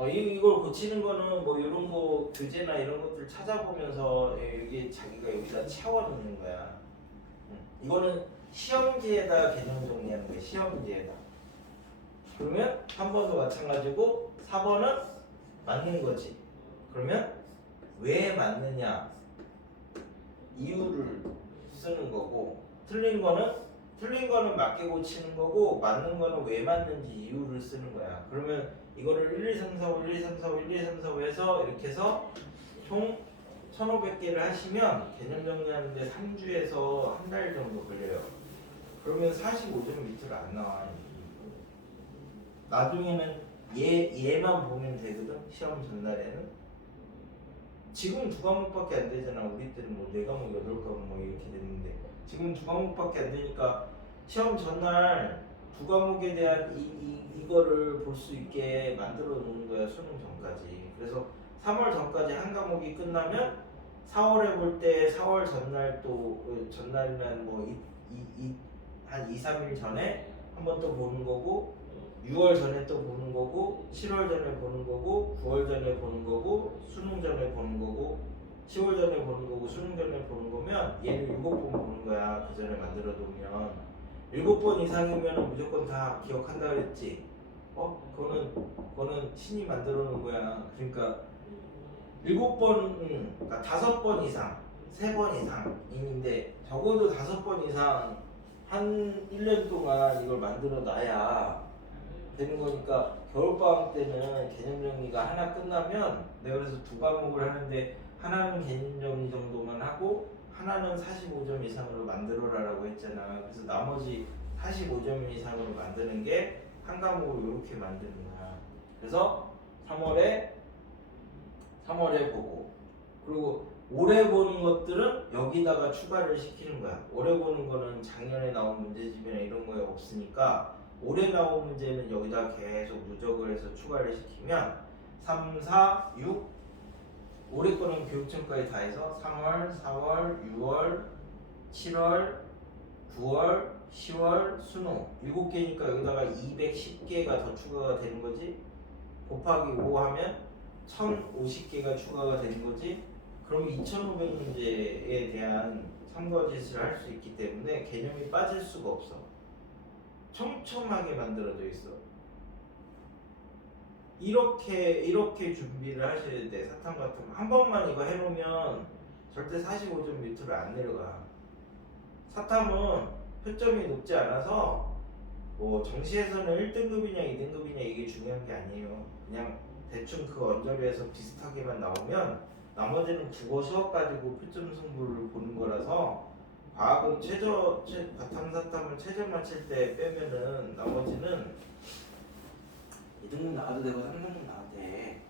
이걸 고치는 거는 뭐 이런 거 교재나 이런 것들 찾아보면서 이게 자기가 여기다 채워넣는 거야. 이거는 시험지에다 개념 정리하는 거야. 시험지에다. 그러면 3번도 마찬가지고 4번은 맞는 거지. 그러면 왜 맞느냐 이유를 쓰는 거고, 틀린 거는 맞게 고치는 거고, 맞는 거는 왜 맞는지 이유를 쓰는 거야. 그러면 이거를 1, 2, 3, 4, 5, 1, 2, 3, 4, 5, 1, 2, 3, 4, 5 해서 이렇게 해서 총 1500개를 하시면 개념 정리하는데 3주에서 한 달 정도 걸려요. 그러면 45점 밑으로 안 나와. 나중에는 얘만 보면 되거든. 시험 전날에는 지금 두 과목밖에 안 되잖아. 우리 때는 뭐 네 과목, 여덟 과목 뭐 이렇게 됐는데 지금 두 과목밖에 안 되니까 시험 전날 두 과목에 대한 이거를 볼 수 있게 만들어 놓는 거야. 수능 전까지. 그래서 3월 전까지 한 과목이 끝나면 4월에 볼 때 4월 전날 또 전날이면 한 2, 3일 전에 한 번 또 보는 거고 6월 전에 또 보는 거고 7월 전에 보는 거고 9월 전에 보는 거고 수능 전에 보는 거고 10월 전에 보는 거고 수능 전에 보는 거면 얘를 7번 보는 거야. 그 전에 만들어 두면 7번 이상이면 무조건 다 기억한다 그랬지. 그거는 신이 만들어 놓은 거야. 그러니까 7번, 그러니까 5번 이상, 3번 이상인데 적어도 5번 이상 한 1년 동안 이걸 만들어 놔야 되는 거니까 겨울방학 때는 개념 정리가 하나 끝나면 내가 그래서 두 과목을 하는데 하나는 개념 정리 정도만 하고 하나는 45점 이상으로 만들어라라고 했잖아. 그래서 나머지 45점 이상으로 만드는 게 한 과목을 이렇게 만드는 거야. 그래서 3월에 보고 그리고 올해 보는 것들은 여기다가 추가를 시키는 거야. 올해 보는 거는 작년에 나온 문제집이나 이런 거에 없으니까 올해 나온 문제는 여기다 계속 누적을 해서 추가를 시키면 3, 4, 6 올해 거는 교육청까지 다 해서 3월, 4월, 6월, 7월, 9월, 10월, 수능 7개니까 여기다가 210개가 더 추가가 되는 거지. 곱하기 5 하면 1050개가 추가가 되는 거지. 그럼 2500문제에 대한 참고짓을 할 수 있기 때문에 개념이 빠질 수가 없어. 촘촘하게 만들어져 있어. 이렇게 준비를 하셔야 돼. 사탐 같은 거. 한 번만 이거 해놓으면 절대 45점 밑으로 안 내려가. 사탐은 표점이 높지 않아서 뭐 정시에서는 1등급이냐 2등급이냐 이게 중요한 게 아니에요. 그냥 대충 그 언저리에서 비슷하게만 나오면 나머지는 국어 수학 가지고 표점 승부를 보는 거라서 과학은 바탕 사탐을 최저 맞힐 때 빼면은 나머지는 2등급 나와도 되고 3등급 나와도 돼.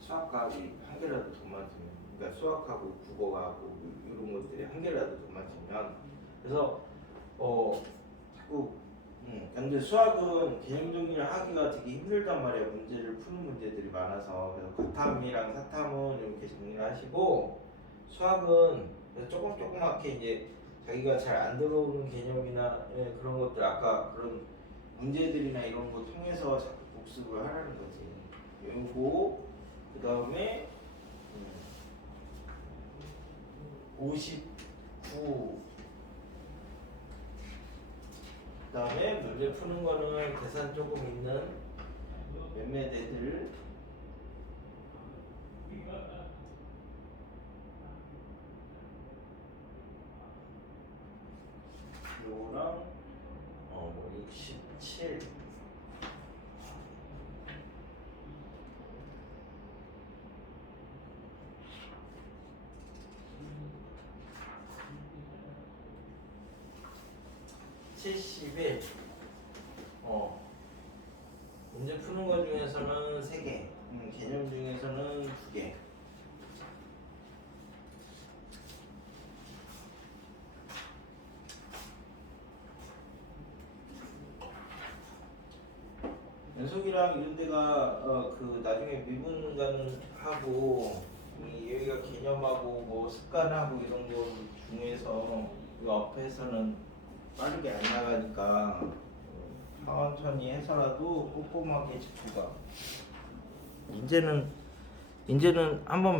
수학 과학이 한 개라도 더 맞으면, 그러니까 수학하고 국어하고 이런 것들이 한 개라도 더 맞으면, 그래서 자꾸 근데 수학은 개념 정리를 하기가 되게 힘들단 말이에요. 문제를 푸는 문제들이 많아서. 그래서 과탐이랑 사탐은 이렇게 정리를 하시고 수학은 조그맣게 이제 자기가 잘 안 들어오는 개념이나 그런 것들 아까 그런 문제들이나 이런 거 통해서 자꾸 복습을 하라는 거지. 요거 그 다음에 59 그 다음에 문제 푸는 거는 계산 조금 있는 몇몇 애들 요거랑 67 71 문제 푸는 거 중에서는 3개 개념 중에서는 2개 연속이랑 이런 데가 그 나중에 미분간하고 여기가 개념하고 뭐 습관하고 이런 거 중에서 이 앞에서는 빠르게 안 나가니까 천천히 해서라도 꼼꼼하게 짚고 가. 이제는 한번